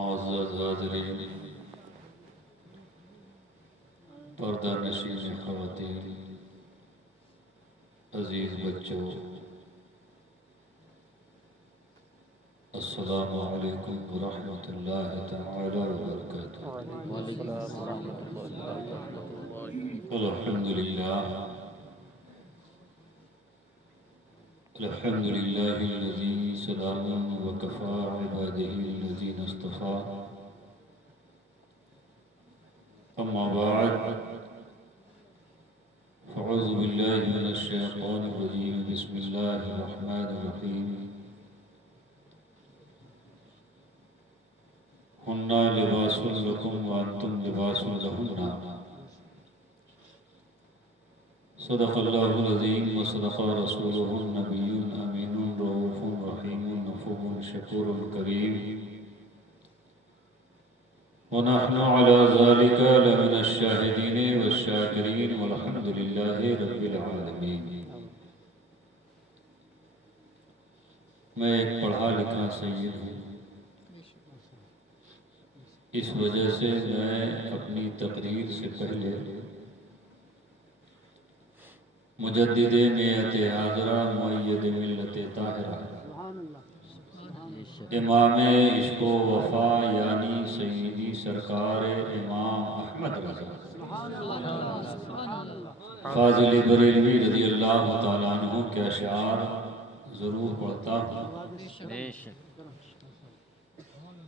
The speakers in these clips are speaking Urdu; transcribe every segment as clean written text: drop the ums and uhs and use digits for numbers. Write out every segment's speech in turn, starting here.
معزز حاضرین، پردہ نشین خواتین، عزیز بچوں، السلام علیکم ورحمۃ اللہ تعالی وبرکاتہ۔ الحمد للہ الذی سلام وکفى عبادہ الذین اصطفى، اما بعد فاعوذ باللہ من الشیطان الرجیم، بسم اللہ الرحمن الرحیم۔ ہن لباس لکم وانتم لباس لہن، صدق اللہ العظیم وصدق رسولہ النبی الامین رؤوف رحیم غفور شکور کریم، ونحن علی ذلک لمن الشاہدین والشاکرین والحمد للہ رب العالمین۔ میں ایک پڑھا لکھا سید ہوں، اس وجہ سے میں اپنی تقریر سے پہلے مجدد میعت حاضرہ مؤید ملت طاہرہ امام عشق و وفا یعنی سیدی سرکار امام احمد رضا فاضل بریلوی رضی اللہ تعالیٰ عنہ کے اشعار ضرور پڑھتا ہوں۔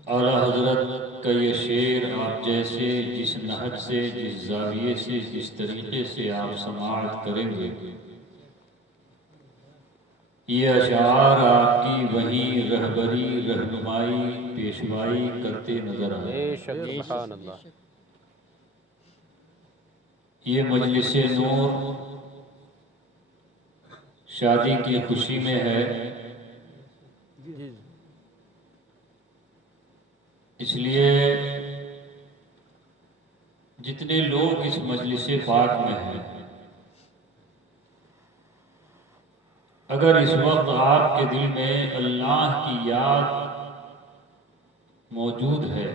اعلیٰ حضرت کا یہ شعر آپ جیسے جس نہج سے، جس زاویے سے، جس طریقے سے آپ سماعت کریں گے، یہ اشعار آپ کی وہی رہبری، رہنمائی، پیشوائی کرتے نظر آئے۔ یہ مجلس نور شادی کی خوشی میں ہے، اس لیے جتنے لوگ اس مجلس پاک میں ہیں، اگر اس وقت آپ کے دل میں اللہ کی یاد موجود ہے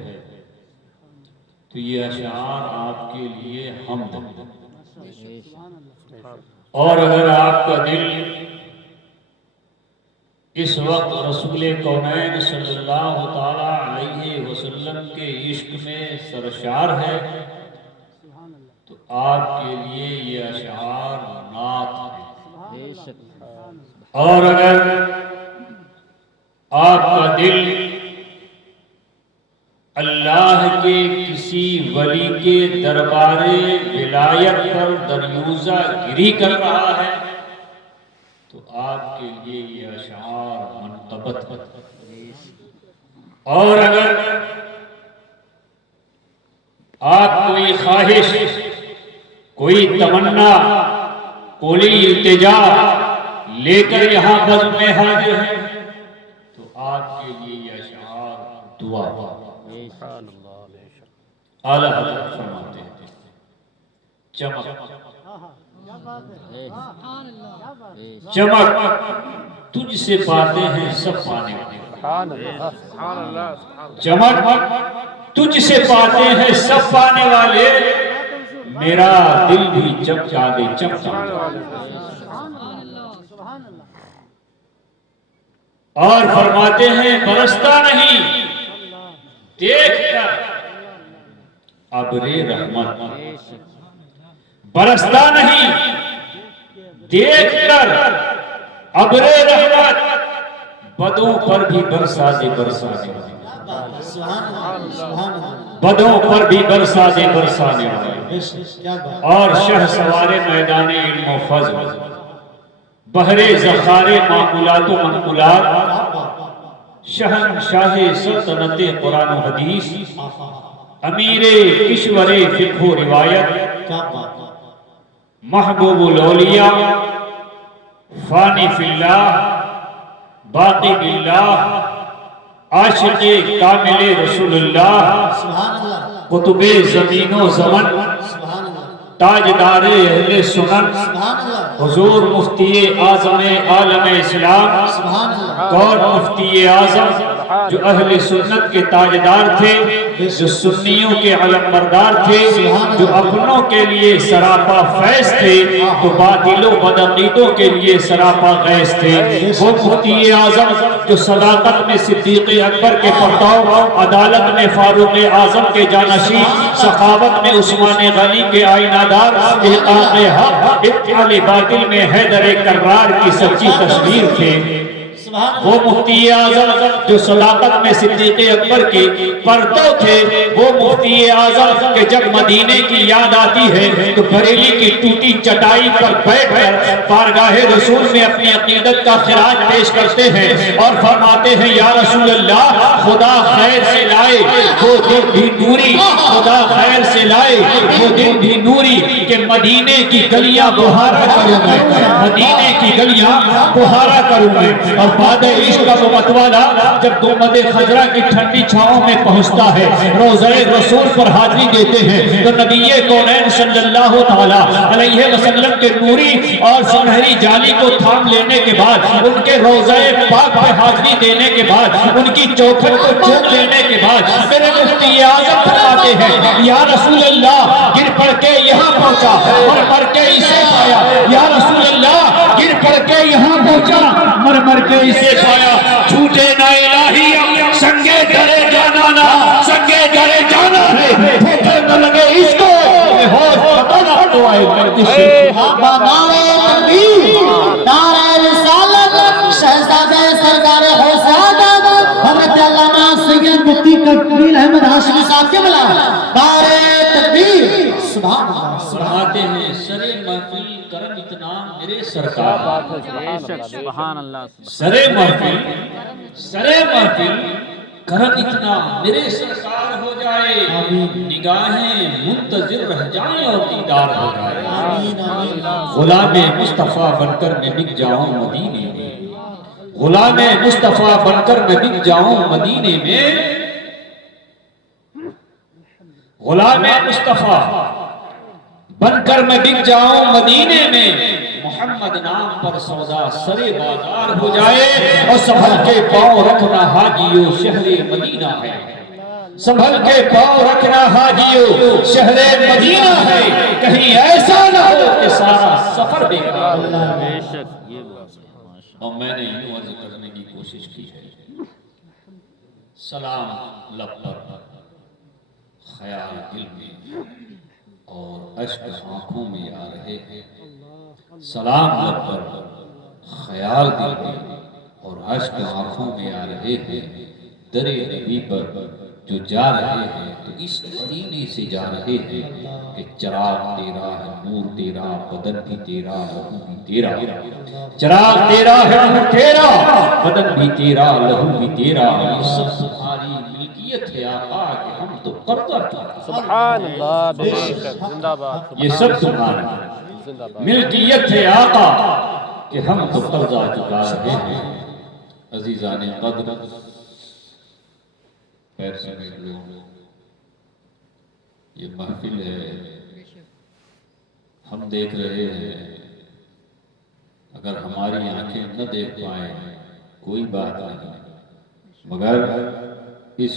تو یہ اشعار آپ کے لیے حمد ہے، اور اگر آپ کا دل اس وقت رسول کونین صلی اللہ تعالیٰ علیہ وسلم کے عشق میں سرشار ہے تو آپ کے لیے یہ اشعار نعت ہے، اور اگر آپ کا دل اللہ کے کسی ولی کے دربار ولایت پر دریوزہ گری کر رہا ہے تو آپ کے لیے یہ اشعار منقبت ہے، اور اگر آپ کوئی خواہش، کوئی تمنا، کوئی التجا لے کر یہاں بزم میں حاضر ہیں تو آپ کے لیے یہ اشعار دعا ہے۔ اعلیٰ حضرت فرماتے ہیں، چمک چمک تجھ سے پاتے ہیں سب پانے والے، چمک تجھ سے پاتے ہیں سب پانے والے، میرا دل بھی چمکا دے چمکا دے۔ اور فرماتے ہیں برستا نہیں دیکھ کر ابر رحمت، برستا نہیں دیکھ کر ابر رحمت، بدوں پر بھی برسا دے برسانے والے، بدوں پر بھی برسا دے برسانے والے، اور شہ سوار میدان علم و فضل، بحر ذخار معقولات و منقولات، شہنشاہ سلطنت قرآن و حدیث، امیر کشور فقہ و روایت، محبوب الاولیاء، فانی فی اللہ، باقی باللہ، عاشق کامل رسول اللہ، قطب زمین و زمن، تاجدار اہل سنن، حضور مفتی اعظم عالم اسلام، کون مفتی اعظم جو اہل سنت کے تاجدار تھے، جو سنیوں کے علمبردار تھے، جو اپنوں کے لیے سراپا فیض تھے تو باطلوں بدعقیدوں کے لیے سراپا غیظ تھے۔ وہ مفتی اعظم جو صداقت میں صدیق اکبر کے پرتاؤ، عدالت میں فاروق اعظم کے جانشین، سخاوت میں عثمان غنی کے آئینہ دار، احقاق حق ابطال باطل میں حیدر کرار کی سچی تصویر تھے۔ وہ مفتی اعظم جو صداقت میں صدیق اکبر کے پرتو تھے، وہ مفتی اعظم کہ جب مدینے کی یاد آتی ہے تو بریلی کی ٹوٹی چٹائی پر بیٹھ کر بارگاہ رسول میں اپنی عقیدت کا خراج پیش کرتے ہیں اور فرماتے ہیں یا رسول اللہ خدا خیر سے لائے وہ دن بھی نوری، خدا خیر سے لائے وہ دن بھی نوری کہ مدینے کی گلیاں بہارا کروں میں، مدینے کی گلیاں بہارا کروں میں۔ اور بعد عشق کا وہ متوالا جب گنبد خضرا کی ٹھنڈی چھاؤں میں پہنچتا ہے، روضہ رسول پر حاضری دیتے ہیں تو نبی کونین صلی اللہ تعالیٰ علیہ وسلم کے نوری اور سنہری جالی کو تھام لینے کے بعد، ان کے روضہ پاک پہ حاضری دینے کے بعد، ان کی چوکھٹ کو چوم لینے کے بعد میرے مفتی اعظم فرماتے ہیں یا رسول اللہ گر پڑ کے یہاں پہنچا مر مر کے اسے پایا، یا رسول اللہ گر پڑ کے یہاں پہنچا مر مر کے اسے پایا، چھوٹے نہ الہی سنگے درے جانا نہ سنگے درے جانا ہے، پھوٹے نہ لگے اس کو ہوش پتہ تو آئے گردی سے نعرے تکبیر، نعرے رسالت، شہزادہ سرکار حسین حضرت علامہ سید مفتی کبیر احمد ہاشمی صاحب کے بلا نعرے تکبیر۔ سبحان اللہ۔ فرماتے ہیں سرے محفل کرم اتنا میرے سرکار، سبحان اللہ، سرے محفل کرم اتنا میرے سرکار ہو جائے، نگاہیں منتظر رہ جائیں اور دیدار ہو جائے۔ غلام مصطفیٰ بن کر میں بک جاؤں مدینے میں، غلام مصطفیٰ بن کر میں بک جاؤں مدینے میں، غلام مصطفیٰ بن کر میں بک جاؤں مدینے میں، محمد نام پر سودا سرے بازار ہو جائے، اور سنبھل کے پاؤں رکھنا حاجیو شہر مدینہ ہے، سنبھل کے پاؤں رکھنا حاجیو شہر مدینہ ہے، کہیں ایسا نہ ہو کہ سارا سفر بیکار ہو جائے۔ بے شک یہ بات ہے، ماشاء اور میں نے یوں عرض کرنے کی کوشش کی ہے، سلام لب پر، خیال دل میں اور اشک آنکھوں میں آ رہے ہیں، سلام لب پر، خیال دل میں اور اشک آنکھوں میں آ رہے ہیں، در نبی پر جو جا رہے ہیں تو اس قرینے سے جا رہے ہیں کہ چراغ تیرا ہے نور تیرا بدن بھی تیرا لہو بھی تیرا، چراغ تیرا ہے نور تیرا بدن بھی تیرا لہو بھی تیرا، یہ سب تمہاری ملکیت ہے آقا کہ ہم تو قرضہ چکا، سبحان اللہ، بے شک زندہ باد، یہ سب تمہاری ملکیت ہے آقا کہ ہم تو قرضہ چکا رہے ہیں۔ عزیزان قدر پیر سمیٹ لو، یہ محفل ہے، ہم دیکھ رہے ہیں، اگر ہماری آنکھیں نہ دیکھ پائیں کوئی بات نہیں، مگر اس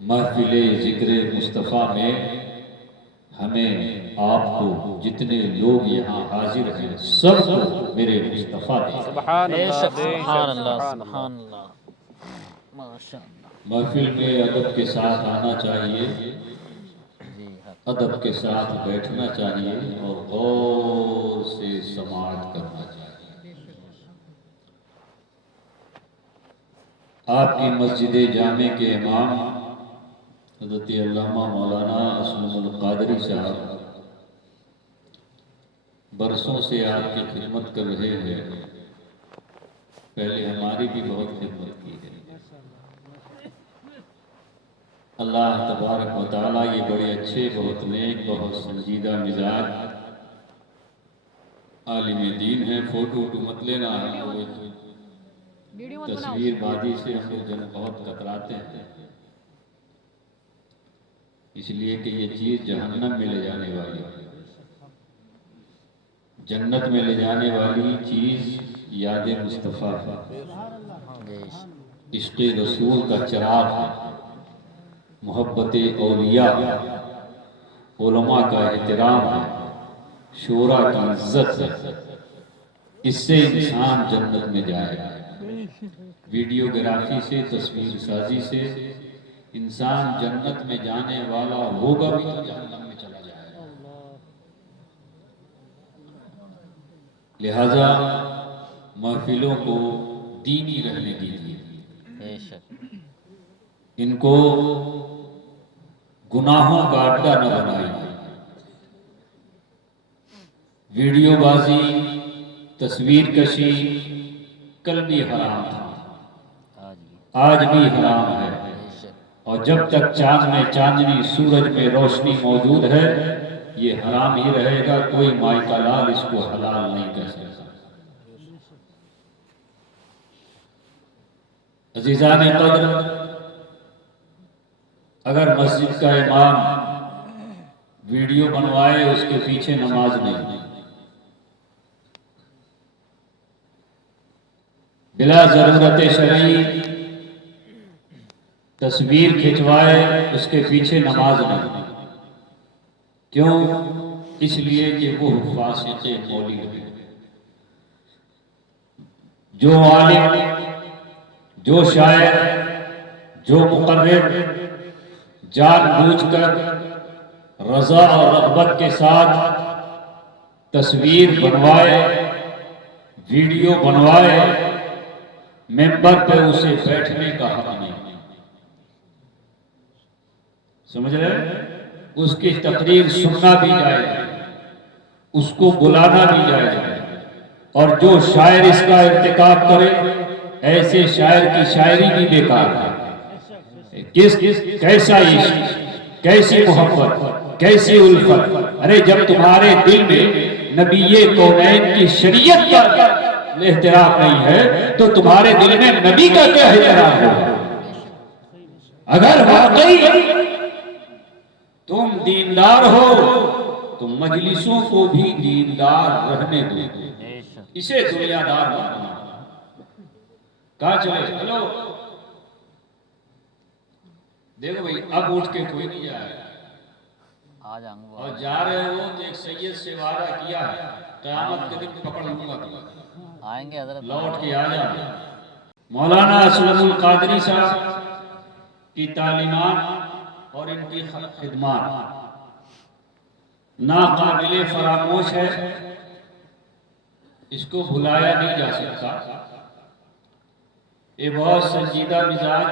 محفل ذکر مصطفیٰ میں ہمیں آپ کو جتنے لوگ یہاں حاضر ہیں سب کو میرے مصطفیٰ دے، سبحان اللہ، سبحان اللہ، سبحان اللہ، ماشاء اللہ، محفل میں ادب کے ساتھ آنا چاہیے، ادب کے ساتھ بیٹھنا چاہیے اور غور سے سماعت کرنا چاہیے۔ آپ کی مسجد جامع کے امام حضرت علامہ مولانا اسلم القادری صاحب برسوں سے آپ کی خدمت کر رہے ہیں، پہلے ہماری بھی بہت خدمت کی ہے۔ اللہ تبارک و تعالیٰ یہ بڑے اچھے، بہت نیک، بہت سنجیدہ مزاج عالم دین ہیں۔ فوٹو مت لینا، تصویر بازی سے ہم لوگ بہت کتراتے ہیں، اس لیے کہ یہ چیز جہنم میں لے جانے والی ہے، جنت میں لے جانے والی چیز یاد مصطفیٰ ہے۔ عشق رسول کا چراغ ہے، محبت اولیاء، علماء کا احترام ہے، شورا کی عزت ہے، اس سے انسان جنت میں جائے گا۔ ویڈیوگرافی سے، تصویر سازی سے انسان جنت میں جانے والا ہوگا بھی تو جہنم میں چلا جائے گا۔ لہذا محفلوں کو دینی رہنے دیجیے، بے شک ان کو گناہوں کا اڈا نہ بنائیے۔ ویڈیو بازی، تصویر کشی کل بھی حرام تھا، آج بھی حرام ہے، اور جب تک چاند میں چاندنی، سورج میں روشنی موجود ہے یہ حرام ہی رہے گا، کوئی مائی کا لال اس کو حلال نہیں کہہ سکتا۔ عزیزان قدر، اگر مسجد کا امام ویڈیو بنوائے اس کے پیچھے نماز نہیں، بلا ضرورت شرعی تصویر کھنچوائے اس کے پیچھے نماز نہیں، کیوں؟ اس لیے کہ وہ فاسق مولوی ہے۔ جو عالم، جو شاعر، جو مقرر جان بوجھ کر رضا اور رغبت کے ساتھ تصویر بنوائے، ویڈیو بنوائے، ممبر پہ اسے بیٹھنے کا حق نہیں، سمجھ رہے؟ اس کی تقریر سننا بھی جائز ہے، اس کو بلانا بھی جائز ہے، اور جو شاعر اس کا ارتکاب کرے ایسے شاعر کی شاعری بھی بیکار ہے۔ کیسا عشق، کیسی محبت، کیسی الفت! ارے جب تمہارے دل میں نبی کونین کی شریعت کا احترام نہیں ہے تو تمہارے دل میں نبی کا کیا احترام ہوگا؟ اگر واقعی تم دیندار ہو تو مجلسوں کو بھی دیندار رہنے دو، اسے دنیا دار بنانا۔ کہاں چلے؟ ہلو دیکھو بھائی، اب اٹھ کے کوئی نہیں جائے گا، اور جا رہے ہو تو ایک سید سے وعدہ کیا ہے قیامت کے دن پکڑ لوں گا، آئیں گے حضرت، لوٹ کے آ جانا۔ مولانا اسلم القادری صاحب کی تعلیمات اور ان کی خدمات ناقابل فراموش ہے، اس کو بھلایا نہیں جا سکتا۔ یہ بہت سنجیدہ مزاج،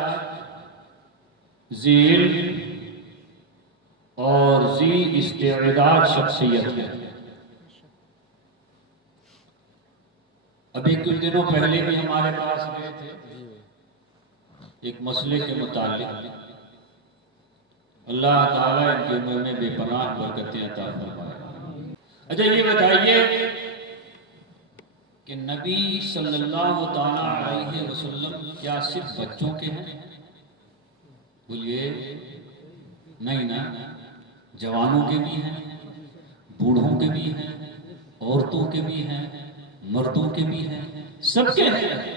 ذی علم اور ذی استعداد شخصیت ہے۔ ابھی کچھ دنوں پہلے بھی ہمارے پاس گئے تھے ایک مسئلے کے متعلق، اللہ تعالیٰ ان کی عمر میں بے پناہ برکتیں عطا فرمائے۔ اچھا یہ بتائیے کہ نبی صلی اللہ تعالیٰ علیہ وسلم کیا صرف بچوں کے ہیں؟ بولیے نہیں نا، جوانوں کے بھی ہیں، بوڑھوں کے بھی ہیں، عورتوں کے بھی ہیں، مردوں کے بھی ہیں، سب کے ہیں۔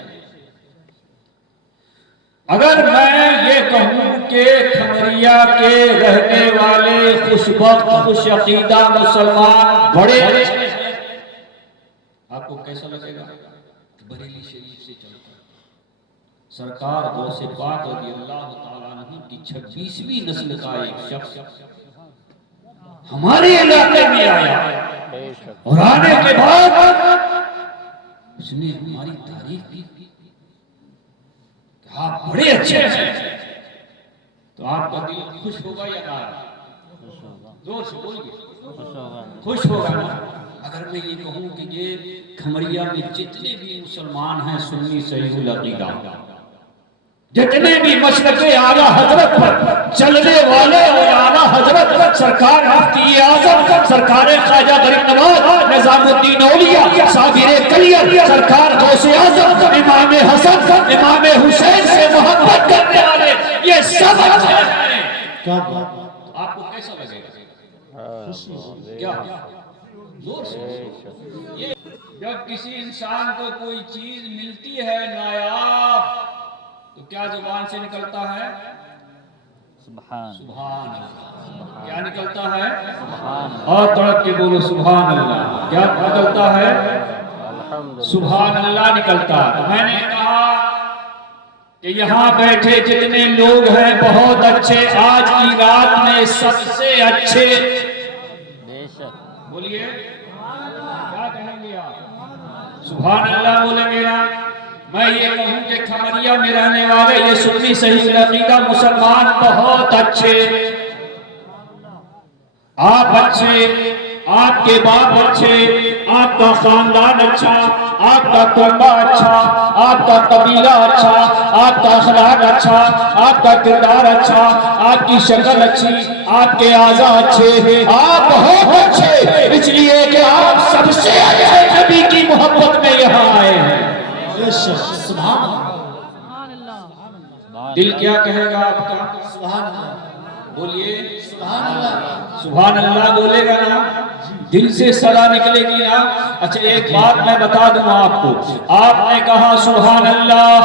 اگر میں یہ کہوں کہ کھمریا کے رہنے والے خوشبخت خوش عقیدہ مسلمان بڑے اچھے ہیں، آپ کو کیسا لگے گا؟ بریلی شریف سے چلتا سرکار غوث پاک رضی اللہ تعالیٰ عنہ کی 26ویں نسل کا ایک شخص ہمارے علاقے میں آیا، اور آنے کے بعد اس نے ہماری تعریف کی کہ آپ بڑے اچھے ہیں، تو آپ کا دل خوش ہوگا یا ناراض؟ زور سے بولیے، خوش ہوگا نا؟ اگر میں یہ کہوں کہ یہ کھمریا میں جتنے بھی مسلمان ہیں سنی صحیح العقیدہ، جتنے بھی مسلک اعلیٰ حضرت پر چلنے والے اور اعلیٰ حضرت سرکار مفتی اعظم سرکار خواجہ غریب نواز نظام الدین اولیاء صابر کلیہ سرکار غوث اعظم امام حسن امام حسین سے محبت کرنے والے یہ سب اچھے ہیں، آپ کو کیسا لگے گا؟ کیا زور سے جب کسی انسان کو کوئی چیز ملتی ہے نایاب تو کیا زبان سے نکلتا ہے؟ سبحان سبحان اللہ۔ کیا نکلتا ہے؟ سبحان اور تڑپ کے بولو سبحان اللہ۔ کیا نکلتا ہے؟ الحمد سبحان اللہ نکلتا ہے۔ تو میں نے کہا کہ یہاں بیٹھے جتنے لوگ ہیں بہت اچھے، آج کی رات میں سب سے اچھے بے شک بولیے کیا کہیں گے آپ؟ سبحان اللہ بولیں گے آپ؟ میں یہ کہوں کہ کھمریا میں رہنے والے یہ سنی صحیح عقیدہ مسلمان بہت اچھے، آپ اچھے، آپ کے باپ اچھے، آپ کا خاندان اچھا، آپ کا کنبہ اچھا، آپ کا قبیلہ اچھا، آپ کا اخلاق اچھا، آپ کا کردار اچھا، آپ کی شکل اچھی، آپ کے اعضاء اچھے، آپ بہت اچھے، اس لیے کہ آپ سب سے اچھے نبی کی محبت میں یہاں آئے ہیں۔ سبحان دل کیا کہے گا آپ کا؟ اللہ، بولیے سبحان اللہ، سبحان اللہ بولے گا نا، دل سے صدا نکلے گی نا۔ اچھا ایک بات میں بتا دوں آپ کو، آپ نے کہا سبحان اللہ،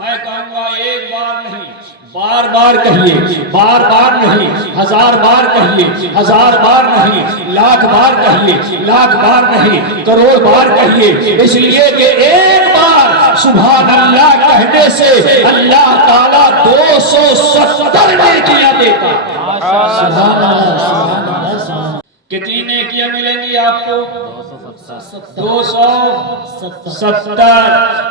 میں کہوں گا ایک بار نہیں، بار بار کہیے، بار بار نہیں، ہزار بار کہیے، ہزار بار نہیں، لاکھ بار کہیے، لاکھ بار نہیں، کروڑ بار کہیے، اس لیے کہ ایک بار سبحان اللہ کہنے سے اللہ تعالیٰ 270 نیکیاں دیتا ہے۔ سبحان اللہ، سبحان اللہ، سبحان کتنی نیکیاں ملیں گی آپ کو؟ 270 270۔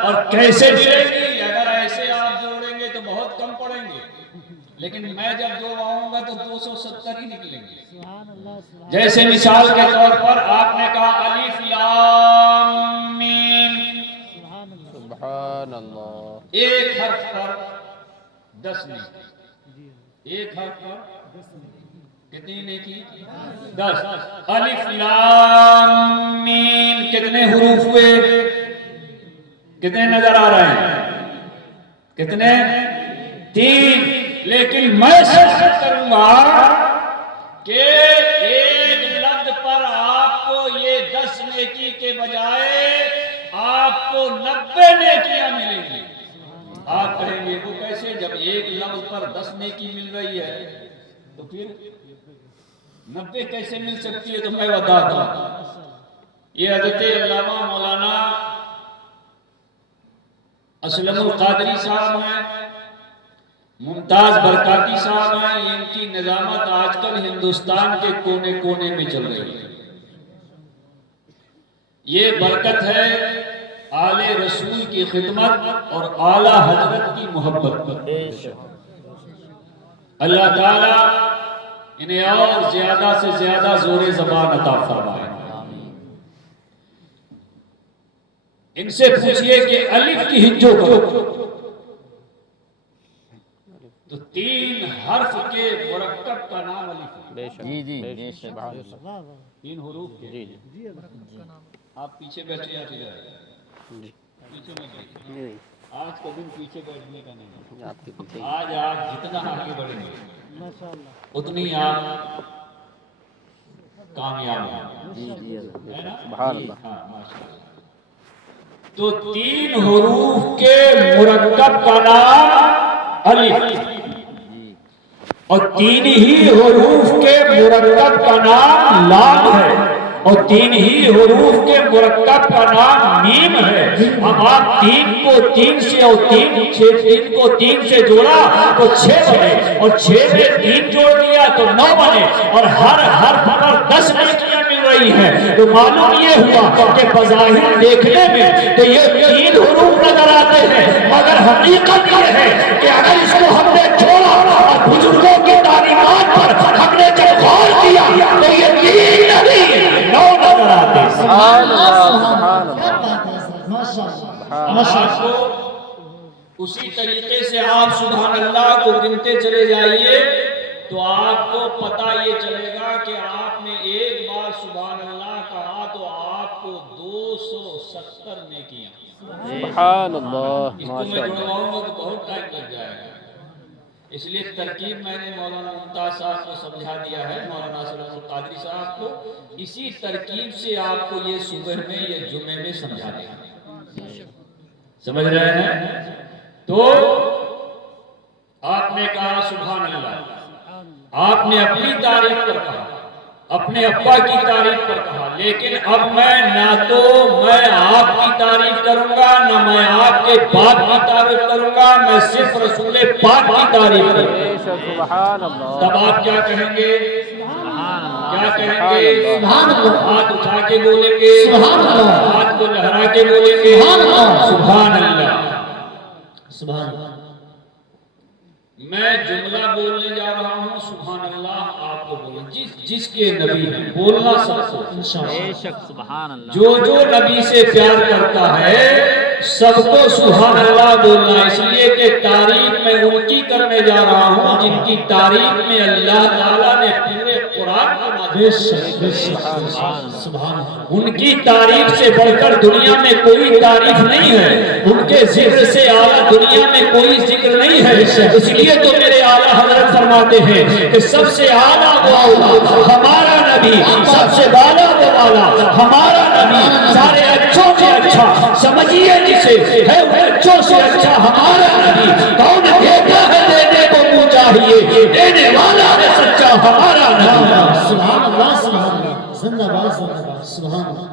اور کیسے ملیں گی؟ اگر ایسے آپ جوڑیں گے تو بہت کم پڑیں گے، لیکن میں جب جوڑاؤں گا تو 270 ہی نکلیں گے۔ جیسے مثال کے طور پر آپ نے کہا الف لام میم، سبحان اللہ ایک حرف پر 10 نیکی، ایک حرف پر کتنی نیکی؟ 10۔ الف لام میم کتنے حروف ہوئے؟ کتنے نظر آ رہے ہیں؟ کتنے؟ 3۔ لیکن میں سچ کروں گا کہ ایک لفظ پر آپ کو یہ 10 نیکی کے بجائے آپ کو 90 نیکیاں ملیں گی۔ آپ کہیں گے وہ کیسے؟ جب ایک لفظ پر 10 نیکی مل رہی ہے تو پھر 90 کیسے مل سکتی ہے؟ تو میں بتاتا ہوں۔ یہ حضرت علامہ مولانا اسلم القادری صاحب ہیں، ممتاز برکاتی صاحب ہیں، ان کی نظامت آج کل ہندوستان کے کونے کونے میں چل رہی ہے۔ یہ برکت ہے آل رسول کی خدمت اور اعلی حضرت کی محبت۔ اللہ تعالیٰ انہیں اور زیادہ سے زیادہ زور زبان عطا فرمائے۔ ان سے پوچھئے کہ الف کی ہجو کرو تو 3 حرف کے مرکب کا نام الف ہے۔ جی جی بے شک 3 حروف کے۔ جی جی آپ پیچھے بیٹھے جاتے جائے، پیچھے میں بیٹھے۔ آج کا دن پیچھے بیٹھنے کا نہیں، آپ کے پیچھے آج جتنا آگے بڑھیں گے اتنی آپ کامیاب ہیں۔ جی جی ہے نا؟ سبحان اللہ ہاں ماشاءاللہ۔ تو 3 حروف کے مرکب کا نام الف، اور 3 ہی حروف کے مرکب کا نام لام ہے، اور 3 ہی حروف کے مرکب کا نام میم ہے۔ اب آپ 3 کو 3 سے اور 3 کو 3 سے جوڑا تو 6 بنے، اور 6 میں 3 جوڑ دیا تو 9 بنے، اور ہر حرف پر 10 نیکیاں مل رہی ہیں۔ تو معلوم یہ ہوا کہ بظاہر دیکھنے میں تو یہ 3 حروف نظر آتے ہیں، مگر حقیقت یہ ہے کہ اگر اس کو ہم نے چھوڑا اور بزرگوں کی تعلیمات پر ہم نے جب غور کیا تو یہ 3 نہیں 9 نظر آتے ہیں۔ سبحان اللہ سبحان کیا اللہ بات ہے سر، ماشاءاللہ، اب ماشاءاللہ۔ آپ کو اسی طریقے سے آپ سبحان اللہ کو گنتے چلے جائیے تو آپ کو پتہ یہ چلے گا کہ آپ نے ایک بار سبحان اللہ کہا تو آپ کو 270 نیکیاں۔ سبحان اللہ اس کو ماشاء میں اللہ جڑواؤں گا تو بہت ٹائم لگ جائے گا، اس لیے ترکیب میں نے مولانا ممتاز صاحب کو سمجھا دیا ہے، مولانا اسلم القادری صاحب کو، اسی ترکیب سے آپ کو یہ صبح میں یا جمعے میں سمجھا دیں گے۔ سمجھ رہے ہیں؟ تو آپ نے کہا سبحان اللہ، آپ نے اپنی تعریف پر کہا، اپنے ابا کی تعریف پر کہا، لیکن اب میں نہ تو میں آپ کی تعریف کروں گا نہ میں آپ کے باپ کی تعریف کروں گا، میں صرف رسول پاک کی تعریف کروں گا۔ سبحان اللہ، تب آپ کیا کہیں گے؟ کیا کہیں گے؟ سبحان اللہ، ہاتھ اٹھا کے بولیں گے، سبحان اللہ، ہاتھ کو لہرا کے بولیں گے، سبحان اللہ، سبحان اللہ۔ سبحان اللہ۔ میں جملہ بولنے جا رہا ہوں، سبحان اللہ آپ کو بولیں، جس کے نبی ہیں بولنا سب کو، بے شک سبحان اللہ، جو نبی سے پیار کرتا ہے سب کو سبحان اللہ بولنا، اس لیے کہ تعریف میں ان کی کرنے جا رہا ہوں جن کی تعریف میں اللہ تعالیٰ نے پورے قرآن کو نازل کیا۔ سبحان اللہ، ان کی تعریف سے بڑھ کر دنیا میں کوئی تعریف نہیں ہے، ان کے ذکر سے اعلیٰ دنیا میں کوئی ذکر نہیں ہے، اس لیے تو میرے اعلیٰ حضرت فرماتے ہیں کہ سب سے اعلیٰ وہ اعلیٰ ہمارا نبی، سب سے بالا وہ اعلیٰ ہمارا نبی، سارے اچھوں سے اچھا سمجھیے جسے ہے، وہ اچھوں سے اچھا ہمارا نبی، کون دیتا ہے دینے کو منہ چاہیے، دینے والا ہے سچا ہمارا نبی۔ سبحان اللہ، سبحان اللہ، زندہ باد، زندہ باد، سبحان اللہ،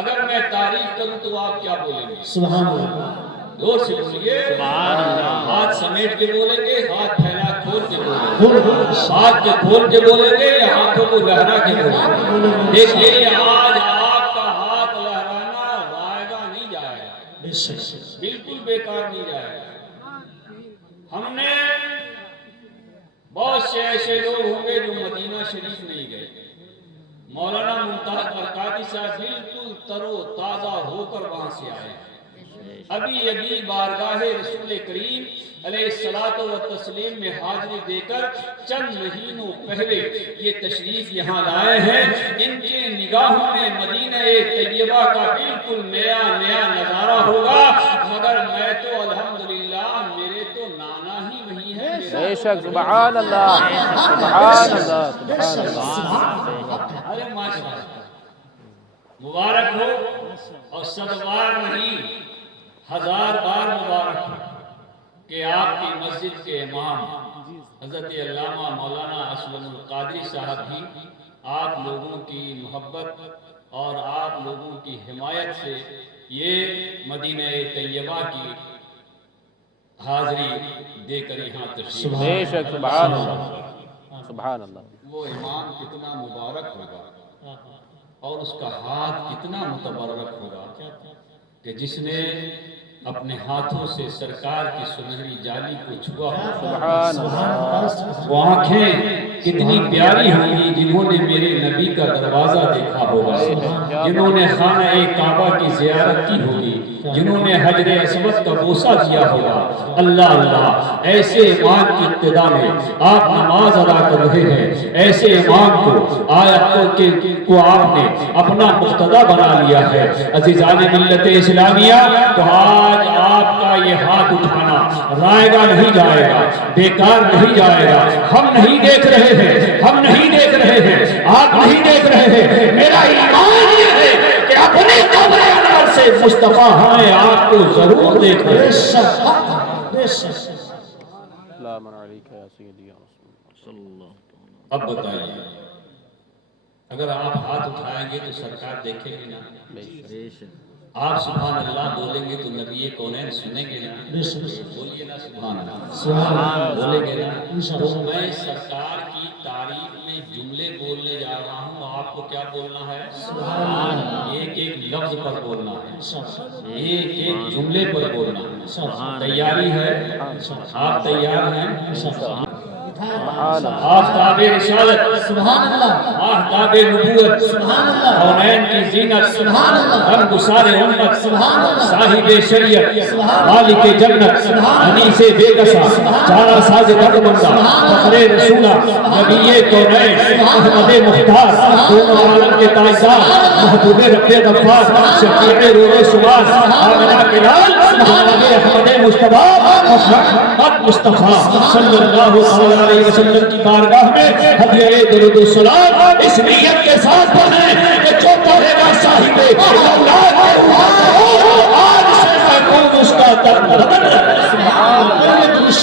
اگر میں تعریف کروں تو آپ کیا بولیں گے؟ سبحان اللہ، زور سے بولیے، سبحان اللہ، ہاتھ سمیٹ کے بولیں گے، ہاتھ پھیلا کھول کے بولیں گے، ہاتھ کے کھول کے بولیں گے یا ہاتھوں کو لہرا کے بولیں گے؟ دیکھیے آج آپ کا ہاتھ لہرانا رائے گا نہیں جائے گا، بے شک، بالکل بیکار نہیں جائے گا۔ ہم نے بہت سے ایسے لوگ ہوں گے جو مدینہ شریف نہیں گئے، مولانا ممتاز برکاتی صاحب بالکل تر و تازہ ہو کر وہاں سے آئے، ابھی بارگاہ رسول کریم علیہ الصلوۃ والتسلیم میں حاضری دے کر چند مہینوں پہلے یہ تشریف یہاں لائے ہیں۔ ان کے نگاہوں میں مدینہ طیبہ کا بالکل نیا نظارہ ہوگا، مگر میں تو الحمدللہ میرے تو نانا ہی وہی ہے۔ بے شک سبحان اللہ، سبحان اللہ، سبحان اللہ، ارے ماشاءاللہ، مبارک ہو، اور صد بار نہیں 1000 بار مبارک ہو کہ آپ کی مسجد کے امام حضرت علامہ مولانا اسلم القادری صاحب بھی آپ لوگوں کی محبت اور آپ لوگوں کی حمایت سے یہ مدینہ طیبہ کی حاضری دے کر یہاں تشریف لائے۔ بے شک سبحان اللہ، سبحان اللہ، وہ امام کتنا مبارک ہوگا اور اس کا ہاتھ کتنا متبرک ہوگا کہ جس نے اپنے ہاتھوں سے سرکار کی سنہری جالی کو چھوا ہو۔ سبحان اللہ، وہ آنکھیں کتنی پیاری ہوں گی جنہوں نے میرے نبی کا دروازہ دیکھا ہوگا، جنہوں نے خانہ کعبہ کی زیارت کی ہوگی، جنہوں نے حجر اسود کا بوسہ دیا ہوگا۔ اللہ اللہ، ایسے امام کی ابتدا میں آپ نماز ادا کر رہے ہیں، ایسے امام کو آپ نے اپنا مقتدی بنا لیا ہے۔ عزیزان ملت اسلامیہ، تو آج آپ کا یہ ہاتھ اٹھانا رائے گا نہیں جائے گا، بیکار نہیں جائے گا۔ ہم نہیں دیکھ رہے ہیں، ہم نہیں دیکھ رہے ہیں، آپ نہیں دیکھ رہے ہیں، میرا ایمان یہ ہے کہ اپنے قبر انور سے مصطفیٰ ہمیں آپ کو ضرور دیکھ رہے بے ہیں۔ شک، بے شک، سلام علیکم یا سیدی یا رسول اللہ۔ اب بتائیے، اگر آپ ہاتھ اٹھائیں گے تو سرکار دیکھیں گے نا، بے شک، آپ سبحان اللہ بولیں گے تو نبی کونین سنیں گے نا، بے شک، بولیے نا سبحان اللہ، سبحان اللہ، بولیں گے نا۔ انشاءاللہ۔ تو میں سرکار کی تعریف میں جملے بولنے جا رہا ہوں، آپ کو کیا بولنا ہے؟ ایک ایک لفظ پر بولنا ہے، ایک ایک جملے پر بولنا ہے۔ تیاری ہے؟ آپ تیار ہیں؟ آفتاب رسالت، سبحان اللہ، آفتاب نبوت، سبحان اللہ، کونین کی زینت، سبحان اللہ، غم گسار امت، سبحان اللہ، صاحب شریعت، سبحان مالک جنت، سبحان اللہ، انیس بے کسا، چارہ ساز درد بندہ، سبحان اللہ، فخر رسولہ، نبی کونین، احمد مختار، دونوں عالم کے تاجدار، محبوب رب غفار، شفیع روح سواس، آمنہ کے لال، محمد احمد مصطفیٰ، محمد مصطفیٰ صلی اللہ علیہ وسلم کی بارگاہ میں ہدیہ درود و سلام اس نیت کے ساتھ پڑھیں کہ جو پڑھے گا صاحب اولاد ہو، آج سے میں کون اس کا در بدن۔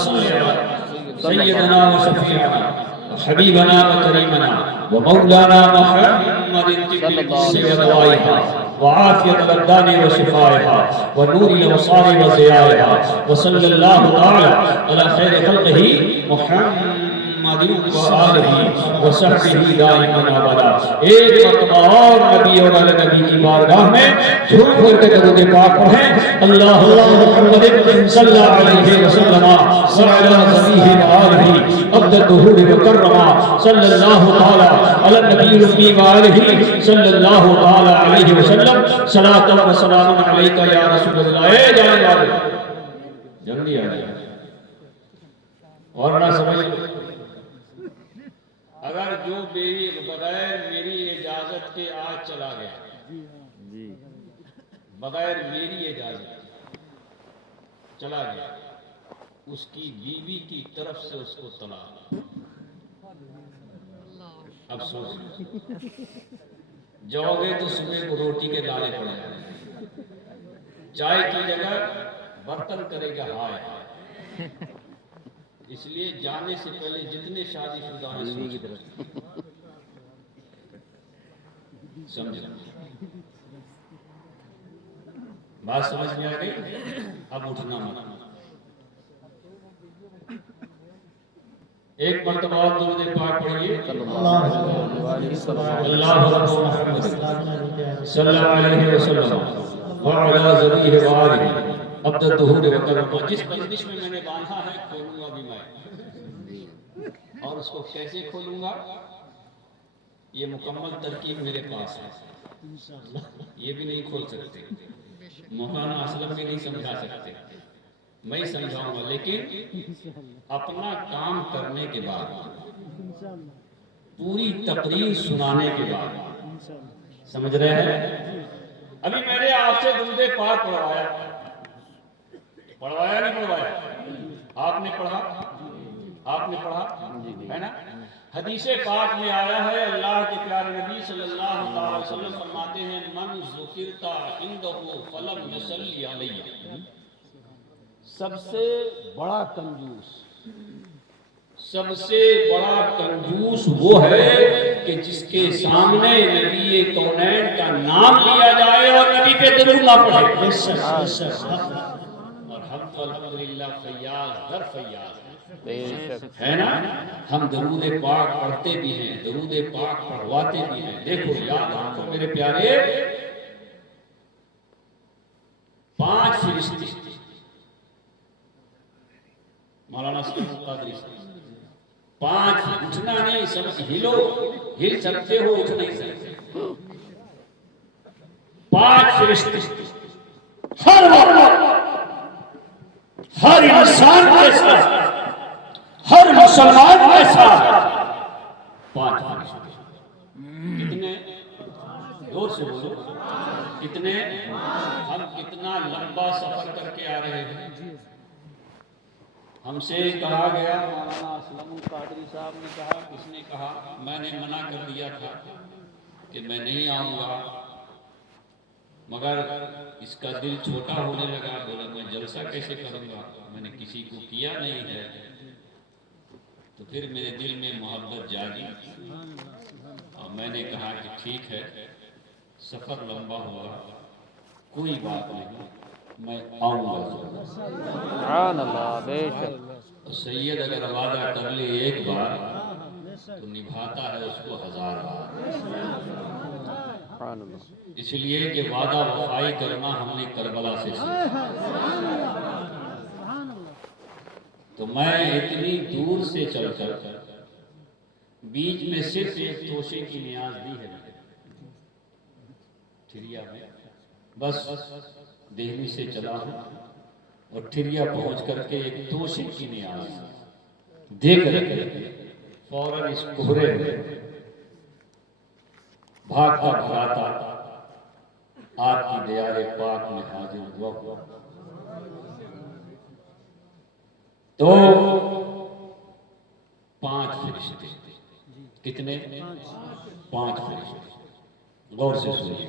صل على سيدنا وشفيعنا وحبيبنا وكريمنا ومولانا محمد طب القدس ودوائها وعافية الأبدان وشفائها ونور الأبصار وضيائها وصلى الله تعالى على خير خلقه محمد وآلہ وصحبہ دائما ابدا. ایک مرتبہ اور نبی اور علی نبی کی بارگاہ میں جھوم پھر کے درود پاک پڑھیں. اللہ محمد صلی اللہ علیہ وسلم وعلی نبیہ وآلہ عبد الظہور مکرمہ صلی اللہ تعالی علی النبی الأمی وآلہ صلی اللہ تعالی علیہ وسلم. صلاۃ و سلام علیک یا رسول اللہ. اے جانے والے جلدی آ جائے اور نہ سمجھ اگر جو بغیر میری اجازت کے آج چلا گیا بغیر میری اجازت چلا گیا اس کی بیوی کی طرف سے اس کو طلاق. افسوس جاؤ گے تو صبح کو روٹی کے دانے پڑے گا, چائے کی جگہ برتن کرے گا ہائے. اس لیے جانے سے پہلے جتنے شادی شدہ ہیں سمجھ بات سمجھ میں آ گئی. اب اٹھنا مت. ایک مرتبہ درود پاک پڑھیے. اللہ محمد صلی اللہ علیہ وسلم وعلی ذریہ وآلہ عبد الظہور وکرمہ. جس بندش میں نے باندھا ہے کھولوں گا بھی میں, اور اس کو کیسے کھولوں گا یہ مکمل ترکیب میرے پاس ہے. یہ بھی نہیں کھول سکتے, مولانا اسلم بھی نہیں سمجھا سکتے, میں ہی سمجھاؤں گا. لیکن اپنا کام کرنے کے بعد پوری تقریر سنانے کے بعد سمجھ رہے ہیں. ابھی میں نے آپ سے درود پاک پڑھوایا نہیں پڑھوایا؟ آپ نے پڑھا ہے نا. حدیث پاک میں آیا ہے اللہ کے پیارے نبی صلی اللہ علیہ وسلم فرماتے ہیں من ذکرت عنده فلم یصلی علیہ. سب سے بڑا کنجوس وہ ہے کہ جس کے سامنے نبی کونین کا نام لیا جائے اور نبی پہ درود نہ پڑھے. اور ہم تو الحمدللہ فیاض در فیاض ہے نا. ہم درود پاک پڑھتے بھی ہیں, درود پاک پڑھواتے بھی ہیں. دیکھو یاد رکھو میرے پیارے, 5 فرشتے مولانا سلیم قادری صاحب 5 اٹھنا نہیں سمجھ, ہل سکتے ہو, اٹھ نہیں سکتے. 5 فرشتے ہر وقت ہر انسان کے ساتھ ہر مسلمان کے ساتھ 5 فرشتے. کتنے؟ زور سے بولو کتنے؟ ہم کتنا لمبا سفر کر کے آ رہے ہیں. ہم سے کہا گیا, مولانا اسلم قادری صاحب نے کہا, کس نے کہا, میں نے منع کر دیا تھا کہ میں نہیں آؤں گا, مگر اس کا دل چھوٹا ہونے لگا. بولا میں جلسہ کیسے کروں گا, میں نے کسی کو کیا نہیں ہے. تو پھر میرے دل میں محبت جاگی اور میں نے کہا کہ ٹھیک ہے, سفر لمبا ہوگا, کوئی بات نہیں, میں آؤں گا. سبحان اللہ. بے شک سید اگر وعدہ کر لے ایک بار تو نبھاتا ہے اس کو 1000 بار. سبحان اللہ. اس لیے کہ وعدہ وفائی کرنا ہم نے کربلا سے سیکھا. تو میں اتنی دور سے چل کر بیچ میں صرف ایک توشے کی نیاز دی ہے ٹھریا میں, بس دہلی سے چلا ہوں اور ٹھریا پہنچ کر کے ایک توشے کی نیاز دے کر فوراً اس کوہرے میں بھاگتا بھاگتا آپ کی دیار پاک میں حاضر ہوا. تو 5 فرشتے. کتنے؟ 5 فرشتے. غور سے سنیے.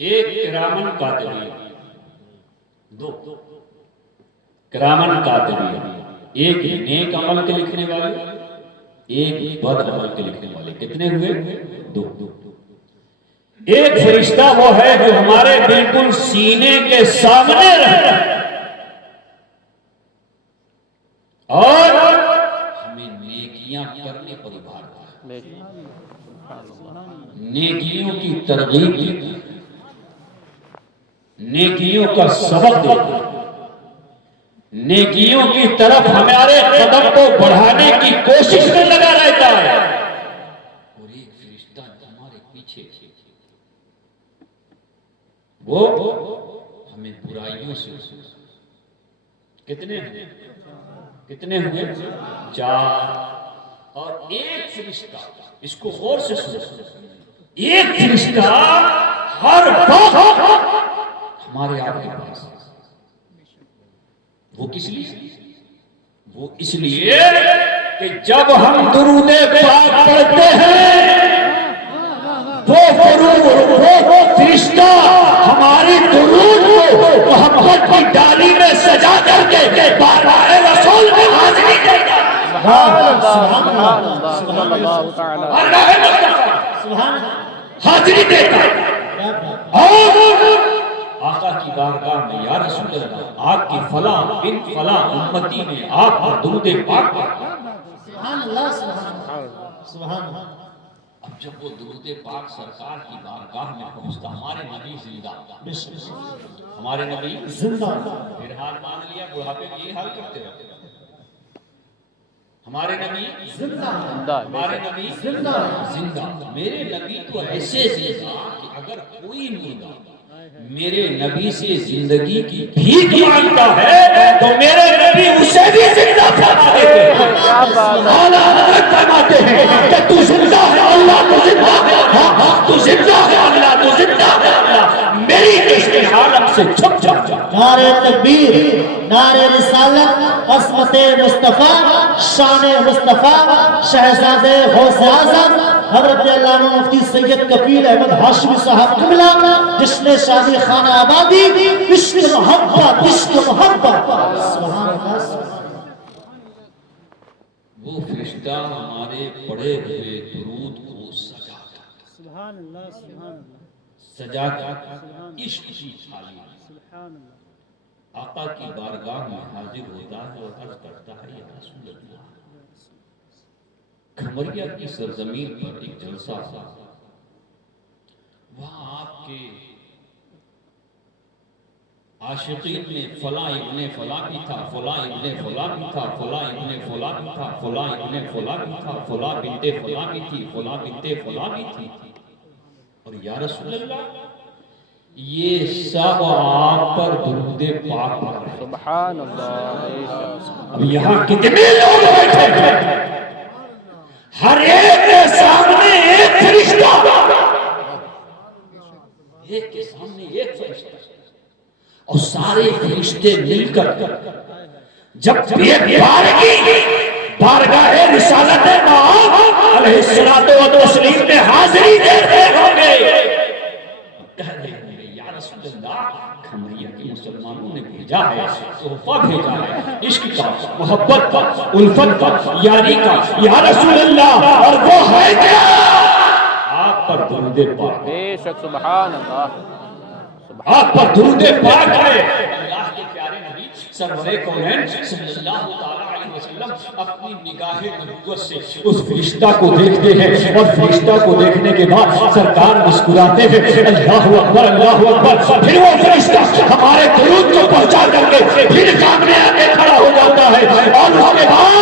ایک کرامن کاتبین، دو کرامن کاتبین، ایک نیک عمل کے لکھنے والے، ایک بد عمل کے لکھنے والے. کتنے ہوئے؟ دو. ایک فرشتہ وہ ہے جو ہمارے بالکل سینے کے سامنے رہتا ہے اور ہمیں نیکیاں کرنے پر ابھارتا ہے، نیکیوں کی ترغیب دیتا ہے، نیکیوں کا سبق دیتا ہے، نیکیوں کی طرف ہمارے قدم کو بڑھانے کی کوشش میں لگا رہتا ہے. اور ایک فرشتہ ہمارے پیچھے وہ ہمیں برائیوں سے، کتنے ہوئے؟ 4. اور ایک فرشتہ، اس کو غور سے سنو، ایک فرشتہ ہر وقت ہمارے آپ کے پاس. وہ کس لیے؟ وہ اس لیے کہ جب ہم درود پاک پڑھتے ہیں وہ فرشتہ ہماری درود کو محبت کی ڈالی میں سجا کر کے بارگاہ رسول میں حاضری دیتا ہے. حاضری دیتا ہے اور آقا کی بارگاہ میں یا رسول اللہ آپ کی فلاں بن فلاں امتی نے آپ پر درود پاک پڑھا. سبحان اللہ سبحان اللہ. اب جب وہ درود پاک سرکار کی بارگاہ میں پہنچتا، ہمارے نبی زندہ، ہمارے نبی زندہ، پھر حال مان لیا، بڑھاپے میں یہ حال کرتے رہتے. ہمارے نبی زندہ، ہمارے نبی زندہ. میرے نبی تو ایسے زندہ کہ اگر کوئی مردہ میرے نبی سے زندگی کی بھیک مانگتا ہے تو میرے نبی اسے بھی زندہ فرماتے ہیں. اعلیٰ حضرت فرماتے ہیں کہ تو زندہ ہے اللہ، تو زندہ ہے، تو زندہ ہے اللہ، تو زندہ ہے اللہ، میری کشت عالم سے چھپ جا. نعرہ تکبیر، نعرہ رسالت، عصمت مصطفیٰ، شان مصطفیٰ، شہزادے غوث اعظم حضرت علامہ مفتی سید کفیل احمد ہاشمی صاحب قبلہ، جس نے شادی خانہ آبادی، عشق محبت، عشق محبت. سبحان اللہ. وہ فرشتہ ہمارے پڑھے ہوئے درود کو سجاتا، سبحان اللہ سبحان اللہ سجاتا عشق کی تھالی سبحان اللہ. آقا کی بارگاہ میں حاضر ہوتا ہے اور عرض کرتا ہے یا رسول اللہ. کھمریا کی سرزمین پر ایک جلسہ تھا، وہاں آپ کے عاشقین میں فلاں ابن فلاں بھی تھا، فلاں ابن فلاں بھی تھا، فلاں ابن فلاں بھی تھا، فلاں ابن فلاں بھی تھا، فلاں بنت فلاں بھی تھی، فلاں بنت فلاں بھی تھی. اور یا رسول اللہ یہ سب آپ پر درود پاک پڑھ رہے ہیں. سبحان اللہ. اب یہاں کتنے لوگ بیٹھے ہیں، ہر ایک کے سامنے ایک فرشتہ، ایک کے سامنے ایک فرشتہ، اور سارے فرشتے مل کر جب بارگاہ رسالت مآب علیہ الصلوۃ والتسلیم میں حاضری دیتے ہوں گے، کہہ رہے ہوں گے یا رسول اللہ کھمریا کے مسلمانوں نے بھیجا ہے، تحفہ بھیجا ہے، عشق کا، محبت کا، الفت کا، یاری کا، یا رسول اللہ، اور وہ ہے کیا؟ آپ پر درود پاک، بے شک. سبحان اللہ. آپ پر درود پاک ہے. اللہ کے پیارے نبی سرور کونین صلی اللہ علیہ وسلم اپنی نگاہ نبوت سے اس فرشتہ کو دیکھتے ہیں، اور فرشتہ کو دیکھنے کے بعد سرکار مسکراتے ہیں، اللہ اکبر اللہ اکبر. پھر وہ فرشتہ ہمارے درود کو پہنچا کر کے پھر سامنے آ کے کھڑا ہو جاتا ہے، اور اس کے بعد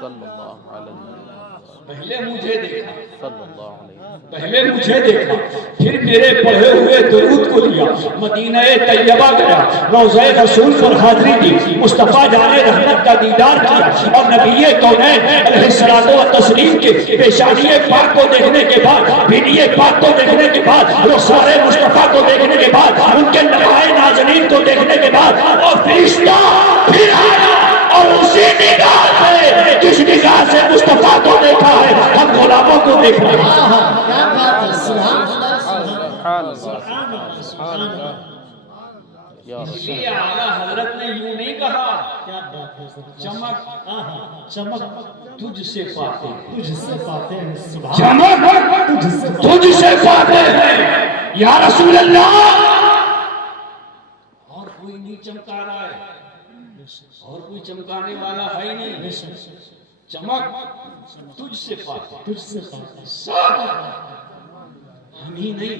صلی اللہ علیہ وسلم. پہلے مجھے دیکھا، صلی اللہ علیہ وسلم. پہلے مجھے دیکھا، پھر میرے پڑھے ہوئے درود کو لیا، مدینہ طیبہ گیا، روضہ رسول پر حاضری دی، مصطفیٰ جان رحمت کا دیدار کیا، اور نبی کونین علیہ الصلوۃ والتسلیم کے پیشانی پاک کو دیکھنے کے بعد، بینی پاک کو دیکھنے کے بعد، وہ سارے مصطفیٰ کو دیکھنے کے بعد، ان کے نوائے ناظرین کو دیکھنے کے بعد، اور فرشتہ پھر آیا، اور اسی نگاہ سے، جس نگاہ سے مصطفیٰ کو دیکھا ہے، ہم غلاموں کو دیکھ رہے ہیں. کیا بات ہے. سبحان اللہ. سبحان اللہ سبحان اللہ یا اس رسول لیے اعلیٰ حضرت نے یوں نہیں کہا کیا بات ہے سرکار، چمک چمک تجھ سے پاتے ہیں، تجھ سے پاتے ہیں، سبحان چمک تجھ سے تجھ سے پاتے ہیں یا رسول اللہ۔ اور کوئی نہیں چمکا رہا ہے، اور کوئی چمکانے والا ہے ہی نہیں، چمک تجھ سے پاتے ہیں، تجھ سے پاتے ہیں، سب ہم ہی نہیں،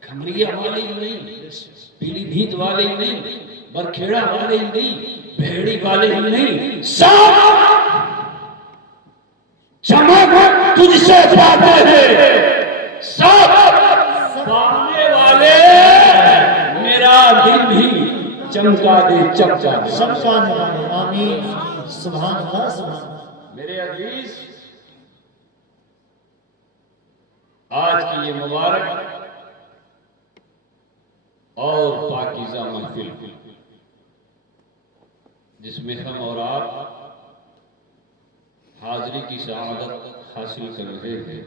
کھمریا والے ہی نہیں، پیلی بھیت والے ہی نہیں، برکھیڑا والے ہی نہیں، بھیڑی والے ہی نہیں، سب چمک تجھ سے پاتے ہیں، سب پانے والے میرا دل بھی چمکا دے چمکا دے۔ چمکانے والے، آمین، سبحان اللہ سبحان اللہ۔ میرے عزیز، آج کی یہ مبارک اور پاکیزہ محفل جس میں ہم اور آپ حاضری کی سعادت حاصل کر رہے ہیں،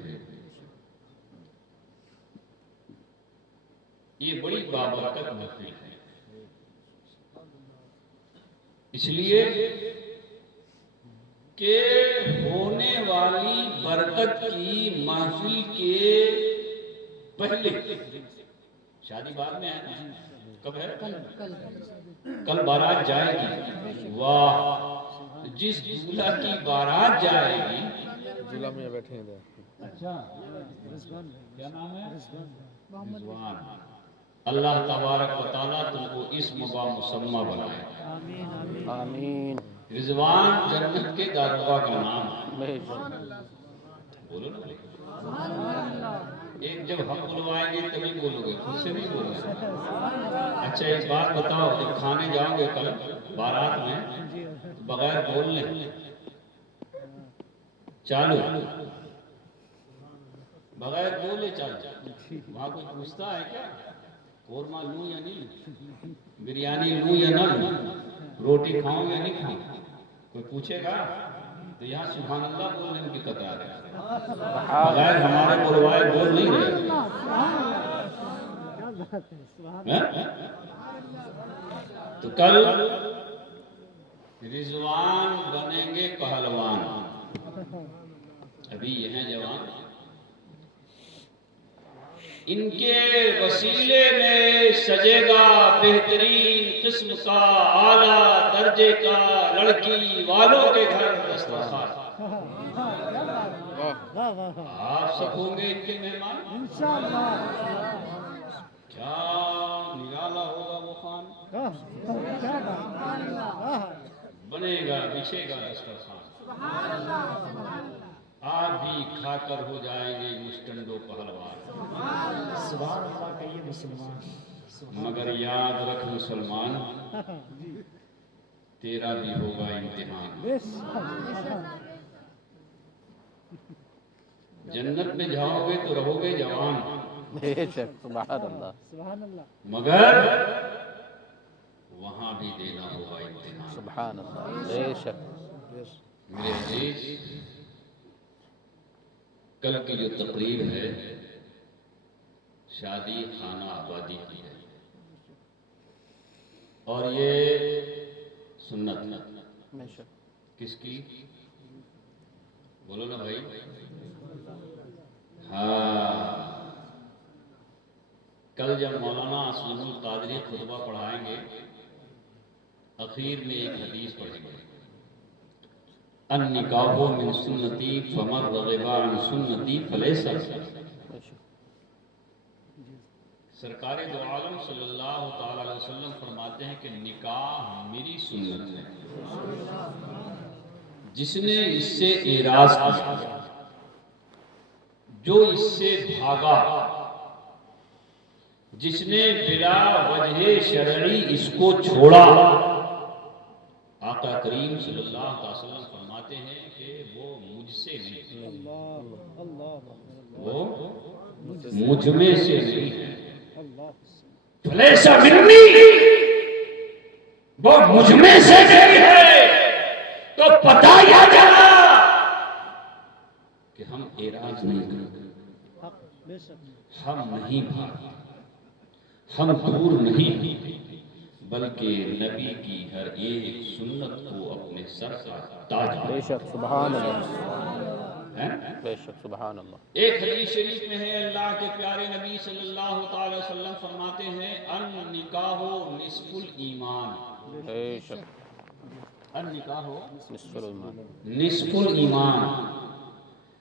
یہ بڑی بابرکت محفل ہے، اس لیے کہ ہونے والی برکت کی محفل کے پہلے شادی بعد میں ہے نا، کب ہے؟ کل بارات جائے گی، واہ، جس دولہا کی بارات جائے گی، دلہا میں بیٹھے ہیں اچھا کیا نام ہے؟ رضوان۔ اللہ تبارک و تعالیٰ تم کو اس مبا مسمہ بنائے۔ آمین رضوان جنت کے داروغہ کا نام ہے، بے شک بولو نا، ایک جب ہم بلوائیں گے تبھی بولو گے، خود سے نہیں بولو گے۔ اچھا ایک بات بتاؤ، جب کھانے جاؤ گے کل بارات میں بغیر بولنے چالو، بغیر بولے چالو، وہاں کوئی پوچھتا ہے کیا قورمہ لوں یا نہیں، بریانی لوں یا نہ لوں، روٹی کھاؤں یا نہیں کھاؤں، کوئی پوچھے گا؟ تو یہاں سبحان اللہ بولنے کی قطار ہے، بغیر ہمارے بلوائے بول نہیں رہے۔ تو کل رضوان بنیں گے پہلوان، ابھی یہ ہیں جوان، ان کے وسیلے میں سجے گا بہترین قسم کا اعلیٰ درجے کا لڑکی والوں کے گھر دسترخوان۔ آپ سب ہوں گے ان کے مہمان، کیا نرالا ہوگا وہ خان، بنے گا بچھے گا دسترخوان، آپ بھی کھا کر ہو جائیں گے مشٹنڈو پہلوان۔ سبحان اللہ کہیے مسلمان، مگر یاد رکھ مسلمان، تیرا بھی ہوگا امتحان، جنت میں جاؤ گے تو رہو گے جوان، بے شک سبحان اللہ مگر وہاں بھی دینا ہوگا امتحان۔ سبحان اللہ بے شک میرے عزیز، کل کی جو تقریر ہے شادی خانہ آبادی کی ہے، اور یہ سنت بے شک کس کی؟ بولو نا بھائی، ہاں، کل جب مولانا اسلم القادری خطبہ پڑھائیں گے، اخیر میں ایک حدیث پڑھیں گے، النکاح من سنتی فمن رغب عن سنتی فلیس منی۔ سرکار دو عالم صلی اللہ تعالی علیہ وسلم فرماتے ہیں کہ نکاح میری سنت ہے، جس نے اس سے اعراض کیا، جو اس سے بھاگا، جس نے بلا وجہ شرعی اس کو چھوڑا، آقا کریم صلی اللہ علیہ وسلم فرماتے ہیں کہ وہ مجھ سے نہیں، وہ مجھ میں سے نہیں ہے، فلیس منی، وہ مجھ میں سے نہیں ہے۔ تو بتایا جا کہ ہم اعراض نہیں کرتے، بے شک ہم نہیں بھاگتے، ہم دور نہیں، بلکہ نبی کی ہر ایک سنت کو اپنے سر کا تاج بے شک سبحان اللہ، ہے۔ بے شک سبحان اللہ، ایک حدیث شریف میں ہے، اللہ کے پیارے نبی صلی اللہ تعالی وسلم فرماتے ہیں النکاح نصف الایمان، بے شک النکاح نصف الایمان، نصف الایمان،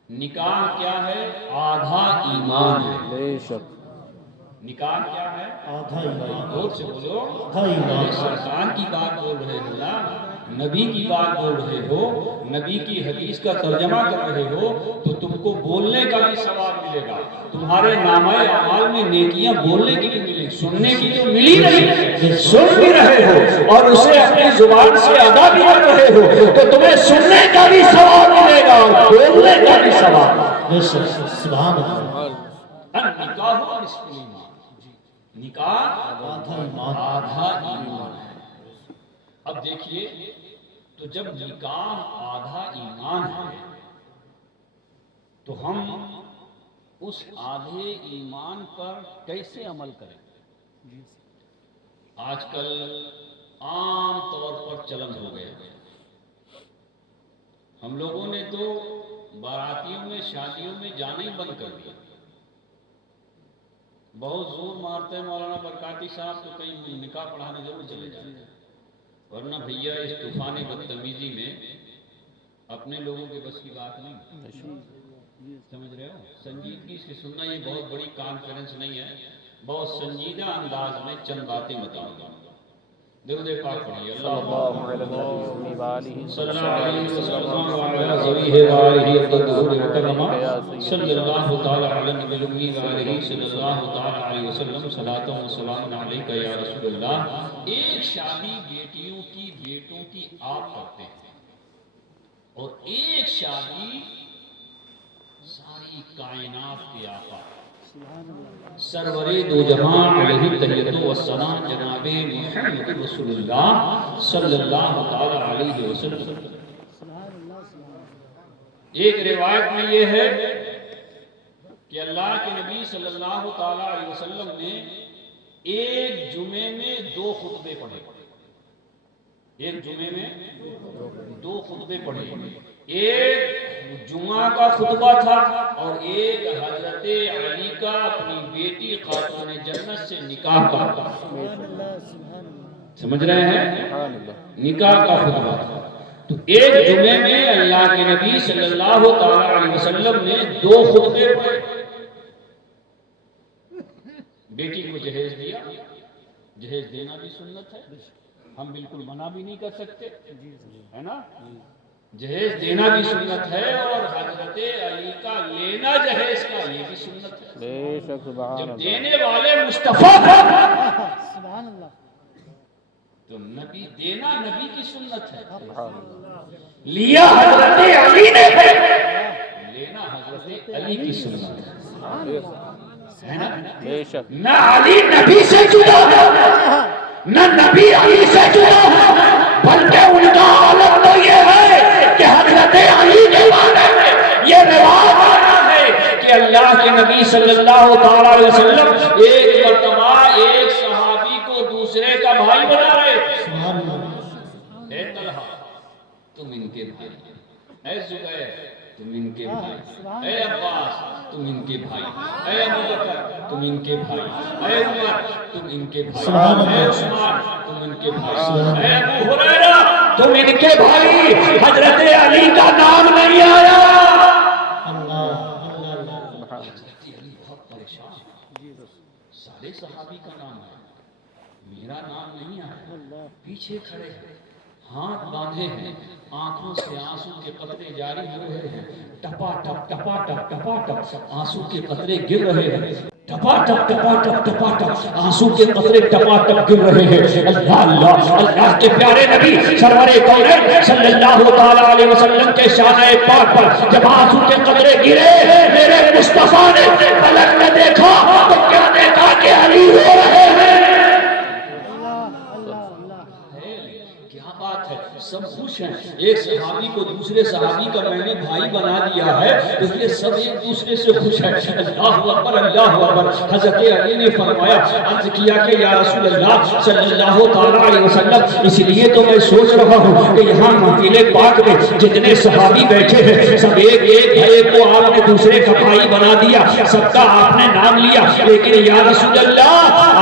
نکاح کیا ہے؟ آدھا ایمان ہے۔ بے شک نکاح کیا ہے؟ آدھا ایمان، زور سے بولو، آدھا ایمان۔ یہ سرکار کی بات بول رہے ہو نا، نبی کی بات بول رہے ہو، نبی کی حدیث کا ترجمہ کر رہے ہو، تو تم کو بولنے کا بھی ثواب ملے گا، تمہارے نامہ اعمال میں نیکیاں بولنے کی بھی ملیں، سننے کی تو ملی نہیں، سن بھی رہے ہو اور اسے اپنی زبان سے ادا بھی کر رہے ہو، تو تمہیں سننے کا بھی ثواب ملے گا اور بولنے کا بھی ثواب۔ بے شک سبحان اللہ، النکاح نصف الایمان، نکاح آدھا ایمان، آدھا ایمان ہے۔ اب دیکھیے، تو جب نکاح آدھا ایمان ہے تو ہم اس آدھے ایمان پر کیسے عمل کریں؟ آج کل عام طور پر چلن ہو گیا، ہم لوگوں نے تو باراتیوں میں شادیوں میں جانا ہی بند کر دیا۔ بہت زور مارتے ہیں مولانا برکاتی صاحب تو کہیں نکاح پڑھانے ضرور چلے جاتے ہیں، ورنہ بھیا اس طوفان بدتمیزی میں اپنے لوگوں کے بس کی بات نہیں، سمجھ رہے ہو؟ سنجیدگی سے سننا، یہ بہت بڑی کانفرنس نہیں ہے، بہت سنجیدہ انداز میں چند باتیں بتاؤں گا۔ درود پاک پڑھیے، صلی اللہ علیہ وسلم وآلہ صلی اللہ علیہ وسلم وعلی ذریہ وآلہ الطاہرین المکرمہ، صلی اللہ تعالی علی نبی الامی وآلہ صلی اللہ تعالی علیہ وسلم، صلاۃ و سلام علیک یا رسول اللہ۔ ایک شادی بیٹیوں کی بیٹوں کی آپ کرتے ہیں، اور ایک شادی ساری کائنات کے آقا سرور دو جہاں علیہ تحیت و السلام جناب محمد رسول اللہ صلی اللہ تعالی علیہ وسلم۔ ایک روایت میں یہ ہے کہ اللہ کے نبی صلی اللہ تعالی علیہ وسلم نے ایک جمعے میں 2 خطبے پڑھے، ایک جمعے میں 2 خطبے پڑھے، ایک جمعہ کا خطبہ تھا اور ایک حضرت علی کا اپنی بیٹی خاتون جنت سے نکاح کا تھا۔ سمجھ رہے ہیں؟ نکاح کا خطبہ تھا، تو ایک جمعے میں اللہ کے نبی صلی اللہ تعالی علیہ وسلم نے 2 خطبے پڑھے، بیٹی کو جہیز دیا، جہیز دینا بھی سنت ہے، ہم بالکل منع بھی نہیں کر سکتے، ہے نا؟ جہیز دینا بھی سنت ہے، اور حضرت علی کا لینا جہیز کا یہ بھی سنت ہے، بے شک سبحان جب اللہ، دینے والے مصطفیٰ تھا سبحان اللہ، تو نبی دینا نبی کی سنت ہے، سبحان اللہ، لیا حضرت علی نے ہے، لینا حضرت علی کی سنت ہے نا؟ بے شک نہ علی نبی سے جدا ہے، نہ نبی علی سے جدا ہے، بلکہ ان کا عالم تو یہ ہے کہ حضرت علی کے بارے میں یہ روایت آیا ہے کہ اللہ کے نبی صلی اللہ تعالی علیہ وسلم ایک مرتبہ ایک صحابی کو دوسرے کا بھائی بنا رہے تھے، اے طلحہ تم ان کے بھائی، اے زبیر تم ان کے بھائی، اے عباس تم ان کے بھائی، اے ابوبکر تم ان کے بھائی، اے عمر تم ان کے بھائی، اے عثمان تم ان کے بھائی، اے ابو ہریرہ تم ان کے بھائی، حضرت علی کا نام نہیں آیا۔ حضرت علی بہت پریشان، سارے صحابی کا نام ہے، میرا نام نہیں آیا، پیچھے کھڑے ہیں، ہاتھ باندھے ہیں، آنکھوں سے آنسو کے قطرے جاری ہو رہے ہیں، ٹپا ٹپ ٹپا ٹپ ٹپا ٹپ آنسو کے قطرے گر رہے ہیں، ٹپا ٹپ ٹپا ٹپ ٹپا ٹپ آنسو کے قطرے ٹپا ٹپ گر رہے ہیں۔ اللہ اللہ، اللہ کے پیارے نبی سرور کونین صلی اللہ تعالی علیہ وسلم کے شان پاک پر جب آنسو کے قطرے گرے، میرے مصطفیٰ نے پلک میں دیکھا تو کیا دیکھا کہ علی رو رہے ہیں۔ کیا بات بات ہے، سب خوش ہیں. ایک صحابی کو دوسرے صحابی کا میں نے بھائی بنا دیا ہے تو یہ سب ایک دوسرے سے خوش ہیں. اللہ اکبر اللہ اکبر. حضرت علی نے فرمایا، عرض کیا کہ یا رسول اللہ صلی اللہ تعالیٰ علیہ وسلم، اس لیے تو میں سوچ رہا ہوں کہ یہاں محفل پاک میں جتنے صحابی بیٹھے ہیں سب ایک ایک بھائی کو آپ نے دوسرے کا بھائی بنا دیا، سب کا آپ نے نام لیا، لیکن یا رسول اللہ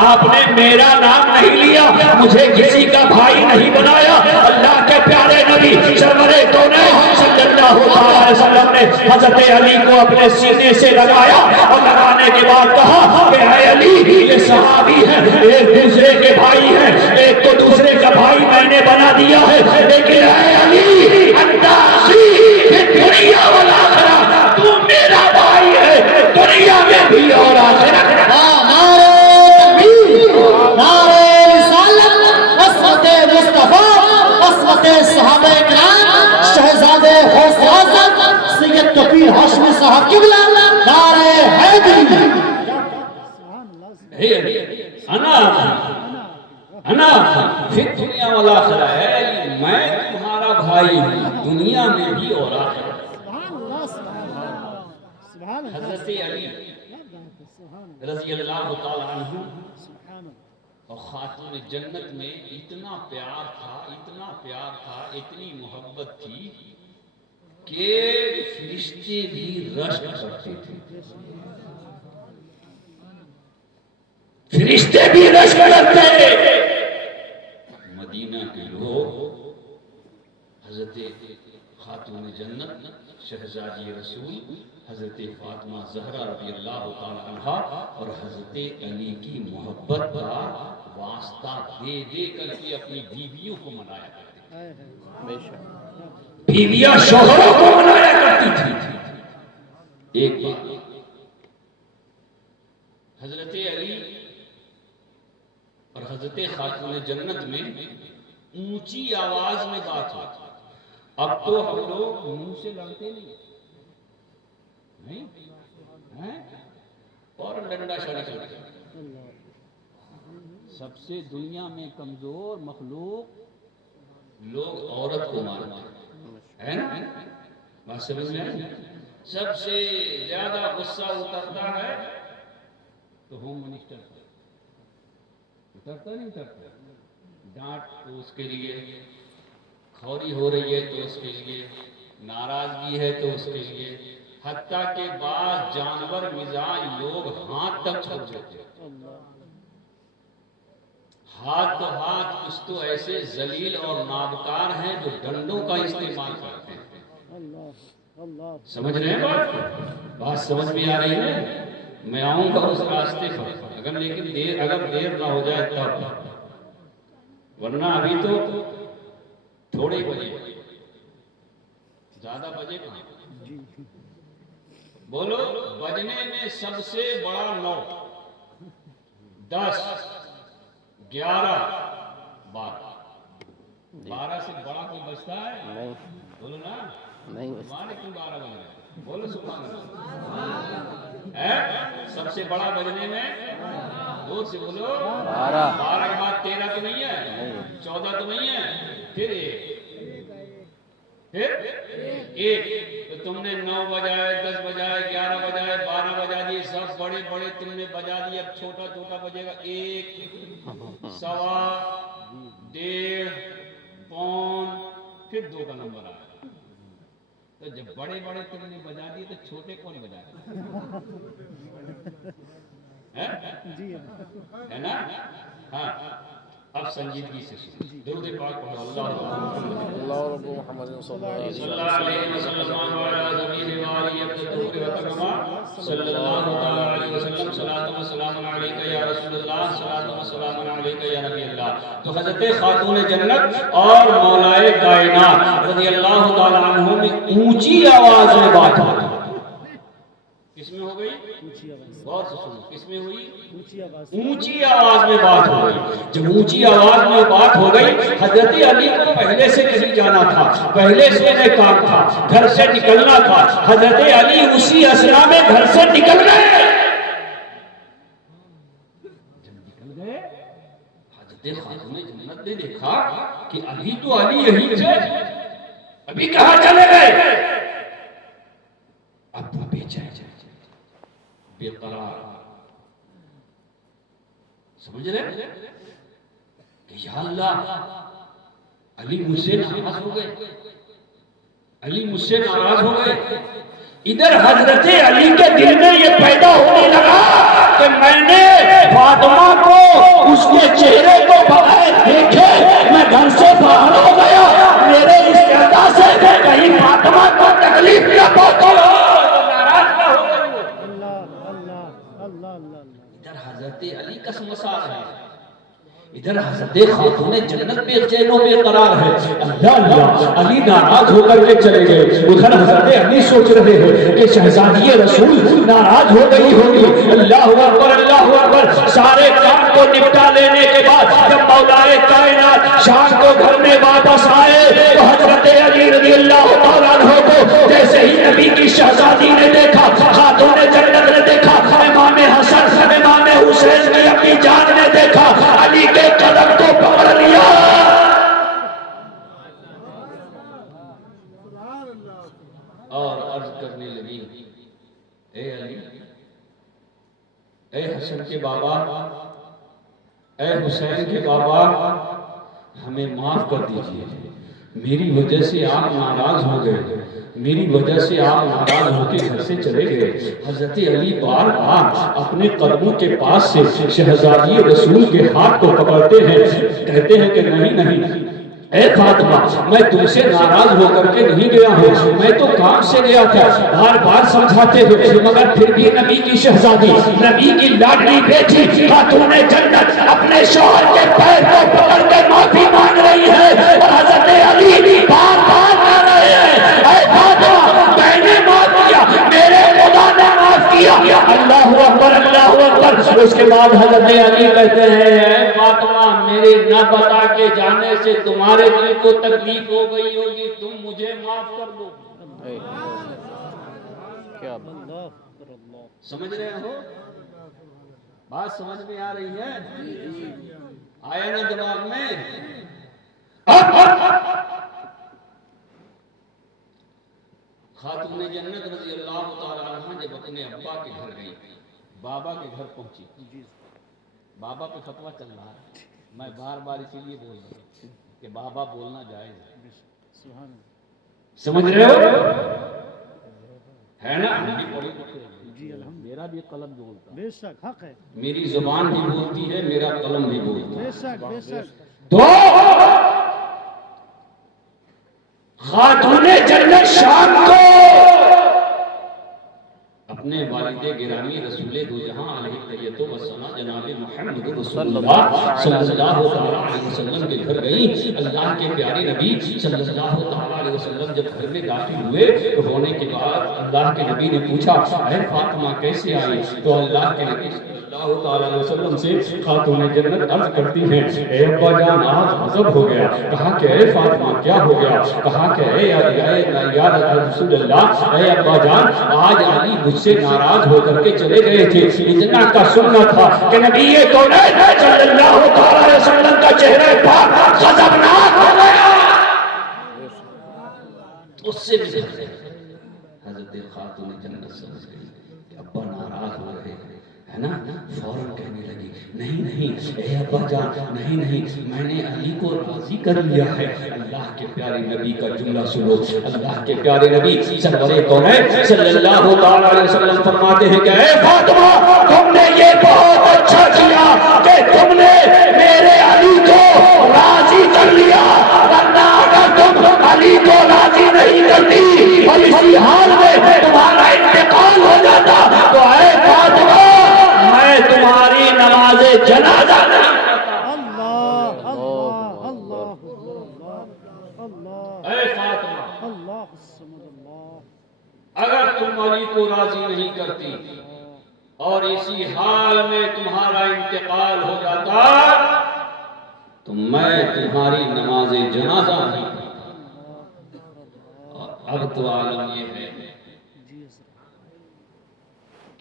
آپ نے میرا نام نہیں لیا، مجھے کسی کا بھائی نہیں بنایا. اللہ کے پیارے نبی سرور کونین صلی اللہ علیہ وسلم نے حضرت علی کو اپنے سینے سے لگایا اور لگانے کے بعد کہا کہ اے علی یہ صحابی ہیں، ایک دوسرے کے بھائی ہیں، ایک کو دوسرے کا بھائی میں نے بنا دیا ہے، لیکن اے علی انت اخی فی الدنیا والآخرہ، تو میرا بھائی ہے دنیا میں بھی اور آخرت میں. صحابہ کرام شہزادے غوث اعظم سید کبیر ہاشمی صاحب قبلہ نعرہ حیدری. انا فی الدنیا والآخرہ، ہے میں تمہارا بھائی ہوں دنیا میں بھی اور آخرت. حضرت علی رضی اللہ تعالیٰ عنہ اور خاتون جنت میں اتنا پیار تھا، اتنا پیار تھا، اتنی محبت تھی کہ فرشتے بھی رشک کرتے تھے. فرشتے بھی رشک کرتے. مدینہ کے لوگ حضرت خاتون جنت شہزادی رسول حضرت فاطمہ زہرا رضی اللہ تعالی عنہا اور حضرت علی کی محبت کا واسطہ دے دے کر کے اپنی بیویوں کو منایا کرتے تھے. بیویاں شوہروں کو منایا کرتی تھی. ایک بات حضرت علی اور حضرت خاتون جنت میں اونچی آواز میں بات ہوتی. اب تو ہم لوگ منہ سے لڑتے نہیں اور ڈنڈا شاڑی چلتے. سب سے دنیا میں کمزور مخلوق لوگ عورت کو مارتے ہیں نا. بات سمجھ میں آئی؟ سب سے زیادہ غصہ اترتا ہے تو ہوم منسٹر اترتا نہیں اترتا. ڈانٹ تو اس کے لیے، کھوری ہو رہی ہے تو اس کے لیے، ناراضگی ہے تو اس کے لیے، حتیٰ کہ بعض جانور مزاج لوگ ہاتھ تک چھوڑ دیتے ہیں. ہاتھ تو ہاتھ، کچھ تو ایسے ذلیل اور نابکار ہیں جو ڈنڈوں کا استعمال کرتے ہیں. سمجھ رہے ہیں بات سمجھ میں آ رہی ہے؟ میں آؤں گا اس راستے پر، اگر دیر نہ ہو جائے تب، ورنہ ابھی تو تھوڑے بجے، زیادہ بجے کہاں. بولو بجنے میں سب سے بڑا 9، 10، 11، 12. 12 سے بڑا کوئی بجتا ہے؟ نہیں. بولو نا. نہیں. تمہارے کیوں 12 بج رہے؟ بولو سبحان اللہ. سب سے بڑا بجنے میں دور سے بولو 12 کے بعد 13 تو نہیں ہے، 14 تو نہیں ہے، پھر 1. تو تم نے 9 بجائے، 10 بجائے، 11 بجائے، 12 بجا دیے، سب بڑے بڑے تم نے بجا دیے. اب چھوٹا چھوٹا بجے گا 1، 1.25، 1.5، پون، پھر 2 کا نمبر آئے. تو جب بڑے بڑے تم نے بجا دیے تو چھوٹے کون بجائے؟ ہے نا؟ ہاں. اب سنجیدگی سے سنو. درود پاک پڑھو. اللہ رب محمد صلی اللہ علیہ وسلم وعلی زمین وعلی الطہور وکرما صلی اللہ علیہ وسلم. صلاۃ و سلام علیک یا رسول اللہ، صلاۃ و سلام علیک یا نبی اللہ. تو حضرت خاتون جنت اور مولائے کائنات رضی اللہ تعالی عنہ میں اونچی آواز میں بات ہوئی. کس میں ہو گئی؟ غور سے سنو. کس میں ہوئی؟ اونچی آواز میں بات ہو گئی. جب اونچی آواز میں بات ہو گئی، حضرت علی کو پہلے سے کہیں جانا تھا، پہلے سے انہیں کام تھا، گھر سے نکلنا تھا. حضرت علی اسی اسنا میں گھر سے نکل گئے. جب نکل گئے حضرت حضرت خاتون جنت نے دیکھا کہ ابھی تو علی یہی تھے، ابھی کہاں چلے گئے؟ اب وہ بے چین بے قرار، سمجھ رہے کہ یا اللہ علی مجھ سے ناراض ہو گئے، علی مجھ سے ناراض ہو گئے۔ ادھر حضرت علی کے دل میں یہ پیدا ہونے لگا کہ میں نے فاطمہ کو اس کے چہرے کو بغیر دیکھے میں گھر سے باہر ہو گیا، میرے اس ادا سے کہیں فاطمہ کو تکلیف نہ پہنچے، ناراض نہ ہو گئی۔ اللہ اللہ اللہ اللہ ادھر حضرت علی کا مسائل ہے، ادھر حضرت خاتون جنت بے چین و بے قرار ہے۔ اللہ اللہ علی ناراض ہو کر کے چلے گئے، ادھر حضرت علی سوچ رہے ہیں کہ شہزادی رسول ناراض ہو گئی ہوگی۔ اللہ اکبر اللہ اکبر۔ سارے کام کو نپٹا لینے کے بعد جب مولا کائنات شام کو گھر میں واپس آئے تو حضرت علی رضی اللہ تعالیٰ عنہ کو جیسے ہی نبی کی شہزادی نے دیکھا، خاتون جنت نے دیکھا، امام حسن امام حسین کی اپنی جان نے دیکھا، علی کے قدم کو پکڑ لیا اور عرض کرنے لگی، اے علی، اے حسن کے بابا، اے حسین کے بابا، ہمیں معاف کر دیجئے، میری وجہ سے آپ ناراض ہو گئے، میری وجہ سے آپ ناراض ہو کے گھر سے چلے گئے۔ حضرت علی بار بار اپنے قدموں کے پاس سے شہزادی رسول کے ہاتھ کو پکڑتے ہیں، کہتے ہیں کہ نہیں نہیں اے فاطمہ، میں تم سے ناراض ہو کر کے نہیں گیا ہوں، میں تو کام سے گیا تھا۔ بار بار سمجھاتے ہوئے مگر پھر بھی نبی کی شہزادی، نبی کی لاڈلی بیٹی خاتون جنت اپنے شوہر کے پیر کو پکڑ کے معافی مانگ رہی ہے، اور حضرت علی بار بار کہہ رہے ہیں، اے فاطمہ میں نے معاف کیا، میرے خدا نے معاف کیا۔ اللہ اکبر اللہ اکبر۔ اس کے بعد حضرت علی کہتے ہیں، اے فاطمہ میرے نہ بتا کے جانے سے تمہارے دل کو تکلیف ہو گئی ہوگی، تم مجھے معاف کر دو۔ کیا اللہ سمجھ رہے ہو؟ بات سمجھ میں آ رہی ہے؟ آیا نا دماغ میں؟ خاتون جنت رضی اللہ تعالیٰ عنہ جب اپنے ابا کے گھر گئی، بابا کے گھر پہنچی، بابا پہ فتویٰ چل رہا ہے، میں بار بار اسی لیے بول رہا ہوں کہ بابا بولنا جائز ہے، سبحان اللہ سمجھ رہے ہو؟ ہے نا؟ جی الحمد میرا بھی قلم بولتا ہے، بے شک حق ہے، میری زبان بھی بولتی ہے، میرا قلم بھی بولتا ہے۔ بے شک بے شک تو خاتون جنت شام کو اپنے والد گرامی رسول دو جہاں علیہ الصلوۃ والسلام جناب محمد رسول اللہ صلی اللہ علیہ وسلم کے گھر گئی۔ اللہ کے پیارے نبی صلی اللہ علیہ وسلم جب گھر میں داخل ہوئے تو ہونے کے بعد اللہ کے نبی نے پوچھا، اے فاطمہ کیسے آئی؟ تو اللہ کے نبی صلی اللہ علیہ وسلم سے خاتون جنت عرض کرتی ہیں، اے ابا جان آج غضب ہو گیا۔ کہا کہ اے فاطمہ کیا ہو گیا؟ کہا کہ اے یا رسول اللہ، اے ابا جان آج علی مجھ سے ناراض ہو کر کے چلے گئے تھے، اتنا کا سننا تھا کہ نبی کونین صلی اللہ علیہ وسلم کا چہرہ پاک غضبناک ہو گیا۔ اس سے بھی حضرت خاتون جنت سمجھ گئی کہ ابا ناراض ہو رہے ہیں، ہے نا؟ فوراً کہنے لگی، نہیں نہیں اے ابا جان، نہیں نہیں میں نے علی کو راضی کر لیا ہے۔ اللہ کے پیارے نبی کا جملہ سنو، اللہ کے پیارے نبی سرور کونین صلی اللہ علیہ وسلم فرماتے ہیں کہ اے فاطمہ تم نے یہ بہت اچھا کیا کہ تم نے میرے علی کو راضی کر لیا، ورنہ اگر تم علی کو راضی نہیں کرتی اور اسی حال میں تمہارا انتقال ہو جاتا تو اے فاطمہ میں تمہاری نماز جنازہ نہیں کرتا۔ اللہ اللہ اللہ اللہ اے فاطمہ اللہ الصمد اللہ اگر تم علی کو راضی نہیں کرتی اور اسی حال میں تمہارا انتقال ہو جاتا تو میں تمہاری نماز جنازہ نہیں کرتا۔ اب تو عالم یہ ہے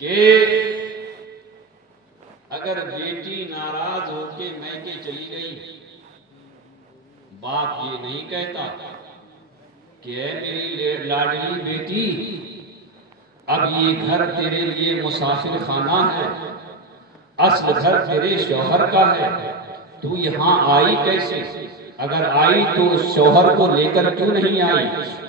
کہ اگر بیٹی نہ ناراض ہو کے میکے چلی گئی، باپ یہ نہیں کہتا کہ اے میری لاڈلی بیٹی اب یہ گھر تیرے لیے مسافر خانہ ہے، اصل گھر تیرے شوہر کا ہے، تو یہاں آئی کیسے؟ اگر آئی تو اس شوہر کو لے کر کیوں نہیں آئی؟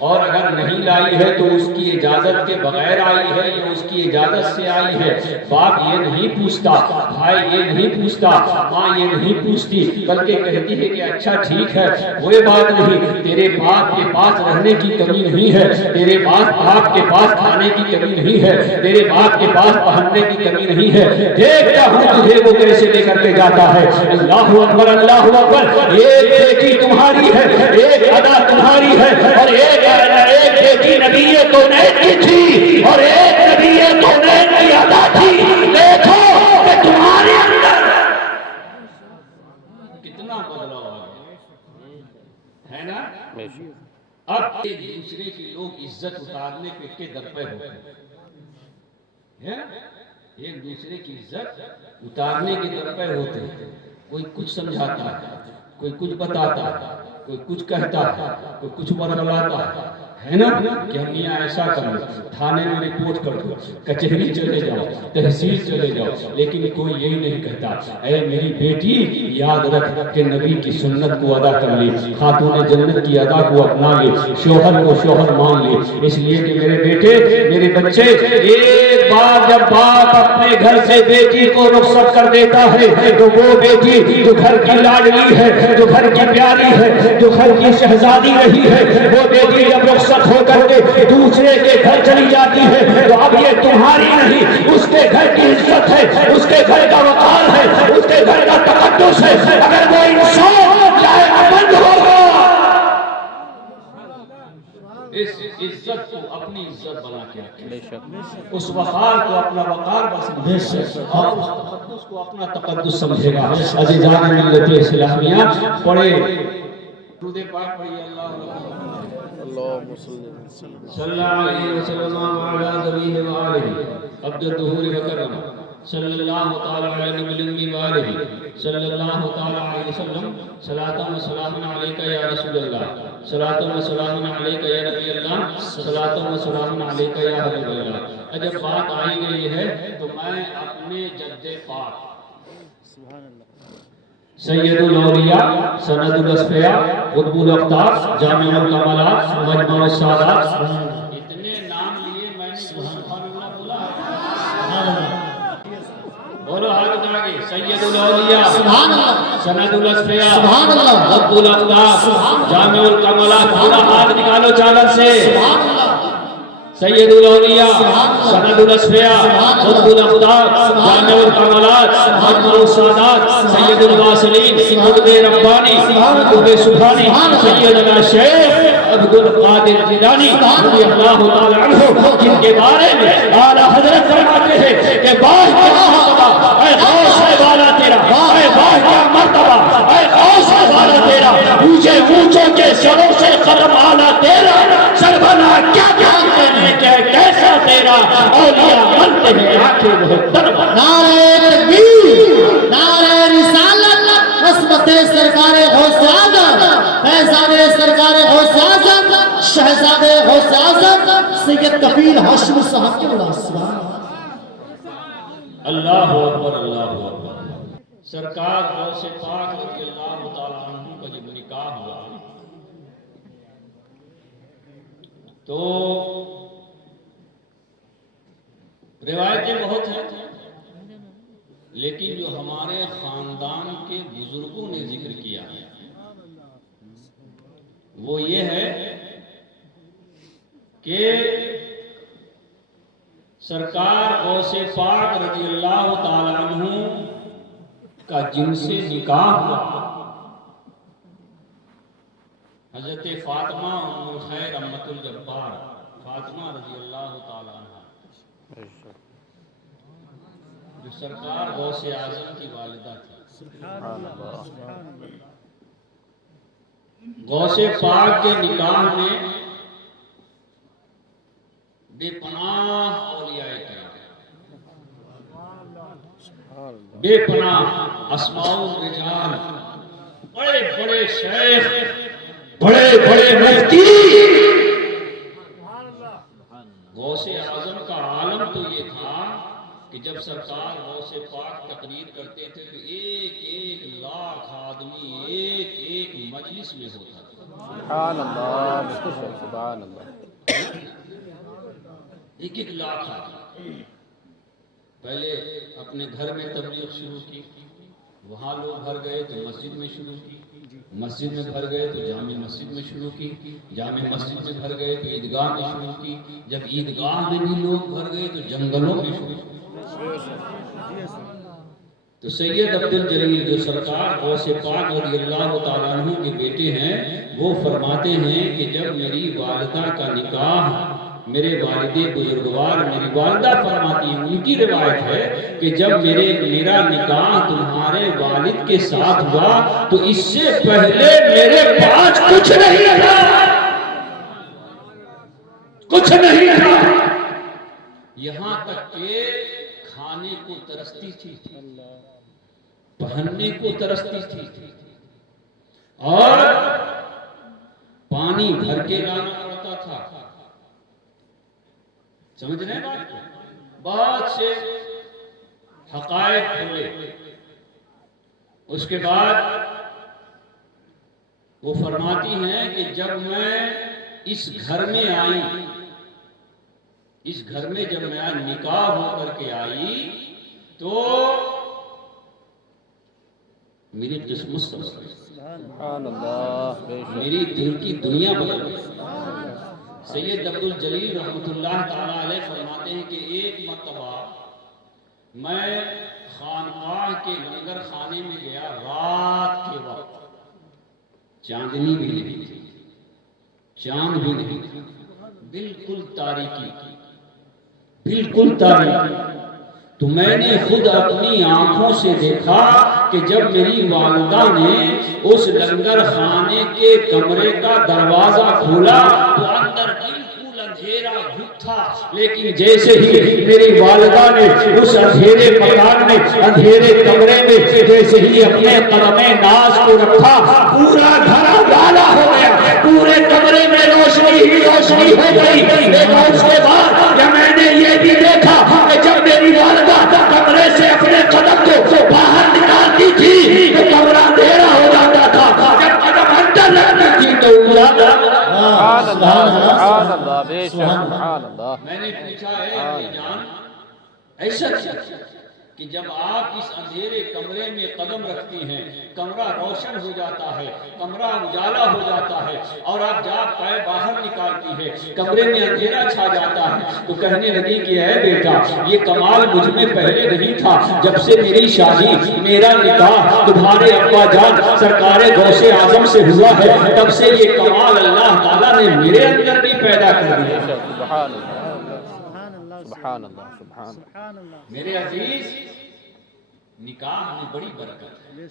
اور اگر نہیں لائی ہے تو اس کی اجازت کے بغیر آئی ہے یا اس کی اجازت سے آئی ہے؟ باپ یہ نہیں پوچھتا، بھائی یہ نہیں پوچھتا، ماں یہ نہیں پوچھتی، بلکہ کہتی ہے کہ اچھا ٹھیک ہے کوئی بات نہیں، تیرے باپ کے پاس رہنے کی کمی نہیں ہے، تیرے باپ کے پاس کھانے کی کمی نہیں ہے، تیرے باپ کے پاس پہننے کی کمی نہیں ہے، دیکھتا ہوں تجھے وہ کیسے لے کر کے جاتا ہے۔ اللہ اکبر، اللہ اکبر۔ ایک بیٹی تمہاری ہے، ایک ادا تمہاری ہے، اور ایک بیٹی نبی کونین کی تھی اور ایک نبی کونین کی ادا تھی۔ دیکھو کہ تمہارے اندر کتنا بدلاؤ آ گیا ہے نا؟ اب ایک دوسرے کی لوگ عزت اتارنے کے درپے ہوتے ہیں، ایک دوسرے کی عزت اتارنے کے درپے ہوتے ہیں۔ کوئی کچھ سمجھاتا ہے، کوئی کچھ بتاتا ہے، کوئی کچھ کہتا ہے، کوئی کچھ برگلاتا ہے نا کہ ہم یہاں ایسا کر لو، تھانے میں رپورٹ کر دو، کچہری چلے جاؤ، تحصیل چلے جاؤ، لیکن کوئی یہی نہیں کہتا اے میری بیٹی یاد رکھ کہ نبی کی سنت کو ادا کر لی، خاتون جنت کی ادا کو اپنا لے، شوہر کو شوہر مان لے، اس لیے کہ میرے بیٹے میرے بچے، ایک بار جب باپ اپنے گھر سے بیٹی کو رخصت کر دیتا ہے تو وہ بیٹی جو گھر کی لاڈلی ہے، جو گھر کی پیاری ہے، جو گھر کی شہزادی رہی ہے، وہ بیٹی جب رخصت ہو کر کے دوسرے کے گھر چلی جاتی ہے تو اب یہ تمہاری نہیں، اس کے گھر کی عزت ہے، اس کے گھر کا وقار ہے، اس کے گھر کا تقدس ہے۔ اگر وہ انسان چاہے ابد ہوگا، اس عزت کو اپنی عزت بنا کے رکھے، اس وقار کو اپنا وقار سمجھے اور اس تقدس کو اپنا تقدس سمجھے گا۔ عزیزان ملت اسلامیہ، پڑھے درود پاک پڑھیے، اللہم صلی اللہ علیہ وسلم وعلا ذریہ وآلہ عبد الدہور وکرم صلی اللہ تعالی علیہ وسلم وآلہ صلی اللہ تعالی علیہ وسلم صلاۃ و سلام علیکہ یا رسول اللہ، صلاۃ و سلام علیکہ یا نبی اللہ، صلاۃ و سلام علیکہ یا حبیب اللہ۔ جب بات آئی گئی ہے تو میں اپنے جد پاک سید الاولیاء، سند الاصفیاء، قطب الاقطاب، جامع الکمالات، مجمع السعادات، اتنے نام لیے میں نے سبحان اللہ بولا۔ بولو ہاتھ اٹھا کے، سید الاولیاء، سبحان اللہ، سند الاصفیاء، سبحان اللہ، قطب الاقطاب، جامع الکمالات، پورا ہاتھ نکالو چادر سے۔ سبحان اللہ، سید الاولیاء، سند الاصفیاء، قطب الاقطاب، جامع الکمالات، مجمع السعادات، سید الواصلین، قطب ربانی، قطب سبحانی، سیدنا شیخ عبد القادر جیلانی رضی اللہ تعالی عنہ، جن کے بارے میں اعلیٰ حضرت فرماتے ہیں کہ باہ کیا مرتبہ، اے غوث ہے والا تیرا، اے باہ کیا مرتبہ، اے غوث ہے والا تیرا، اونچے اونچوں کے سروں سے قدم اعلیٰ تیرا، سربنا کیا جانتے ہیں کہ کیسا تیرا، اولیاء بنتے ہیں آنکھیں محترم۔ نعرہ تکبیر، نعرہ رسالت، عصمت سرکار غوث اعظم، فیضان سرکار غوث اعظم، شہزادے غوث اعظم سید کفیل ہاشمی صاحب کے مناسبہ۔ اللہ اکبر، اللہ اکبر۔ سرکار غوث پاک رضی اللہ تعالیٰ عنہ کا جب نکاح ہوا تو روایتیں بہت ہیں، لیکن جو ہمارے خاندان کے بزرگوں نے ذکر کیا وہ یہ ہے کہ سرکار غوث پاک رضی اللہ تعالی عنہ کا جن سے نکاح ہوا حضرت فاطمہ ام الخیر امت الجبار فاطمہ رضی اللہ تعالی عنہ، جو سرکار غوث اعظم کی والدہ تھی۔ غوث پاک کے نکاح میں بے پناہ اولیاء کرام، بے پناہ اسماء الرجال، بڑے بڑے شیخ، بڑے بڑے مفتی، غوث اعظم کا عالم تو یہ تھا کہ جب سرکار غوث پاک تقریر کرتے تھے تو ایک ایک لاکھ آدمی ایک ایک مجلس میں ہوتا تھا. سبحان اللہ مستشفى سبحان اللہ. ایک ایک لاکھ آدمی. پہلے اپنے گھر میں تبلیغ شروع کی، وہاں لوگ بھر گئے تو مسجد میں شروع کی، مسجد میں بھر گئے تو جامع مسجد میں شروع کی، جامع مسجد میں بھر گئے تو عیدگاہ میں شروع کی، جب عیدگاہ میں بھی لوگ بھر گئے تو جنگلوں میں شروع کی. تو سید عبدالجلیل جو سرکار غوث پاک رضی اللہ تعالیٰ عنہ کے بیٹے ہیں، وہ فرماتے ہیں کہ جب میری والدہ کا نکاح، میرے والد بزرگوار، میری والدہ فرماتی ہیں، ان کی روایت ہے کہ جب میرا نکاح تمہارے والد کے ساتھ ہوا تو اس سے پہلے میرے پاس کچھ نہیں تھا، کچھ نہیں تھا، یہاں تک کہ کھانے کو ترستی تھی، پہننے کو ترستی تھی، اور پانی بھر کے لانا پڑتا تھا. سمجھ رہے ہیں بات کو؟ بہت سے حقائق کھولے. اس کے بعد وہ فرماتی ہیں کہ جب میں اس گھر میں آئی، اس گھر میں جب میں نکاح ہو کر کے آئی تو میری قسمت سمجھ گئی، سبحان اللہ بے شک. میری دل کی دنیا بدل گئی. سید عبدالجلیل رحمۃ اللہ تعالیٰ علیہ فرماتے ہیں کہ ایک مرتبہ میں خانقاہ کے لنگر خانے میں گیا، رات کے وقت، چاندنی بھی نہیں تھی، چاند بھی نہیں تھی، بالکل تاریکی، بالکل تاریکی. تو میں نے خود اپنی آنکھوں سے دیکھا کہ جب میری والدہ نے اس لنگر خانے کے کمرے کا دروازہ کھولا تو اندر بالکل اندھیرا گھٹ تھا، لیکن جیسے ہی میری والدہ نے اس اندھیرے مکان میں، اندھیرے کمرے میں جیسے ہی اپنے قدم ناز کو رکھا، پورا گھر اجالا ہو گیا، پورے کمرے میں روشنی ہی روشنی ہو گئی. لیکن اس کے بعد جب میں نے یہ بھی دیکھا کہ جب میری والدہ کمرے سے اپنے قدم کو باہر نکالتی تھی تو کمرہ اندھیرا ہو جاتا تھا، جب قدم اندر رکھتی تھی تو اجالا. سبحان اللہ سبحان اللہ بے شک. سبحان اللہ. میں نے پوچھا ہے امی جان ایسا کیا کہ جب آپ اس اندھیرے کمرے میں قدم رکھتی ہیں کمرہ روشن ہو جاتا ہے، کمرہ اجالا ہو جاتا ہے، اور آپ جب پیر باہر نکالتی ہے کمرے میں اندھیرا چھا جاتا ہے. تو کہنے لگی کہ اے بیٹا یہ کمال مجھ میں پہلے نہیں تھا، جب سے میری شادی، میرا نکاح تمہارے ابا جان سرکار غوث اعظم سے ہوا ہے، تب سے یہ کمال اللہ تعالیٰ نے میرے اندر بھی پیدا کر دیا. سبحان اللہ سبحان اللہ سبحان اللہ سبحان اللہ. سبحان اللہ. میرے عزیز، نکاح میں بڑی برکت ہے،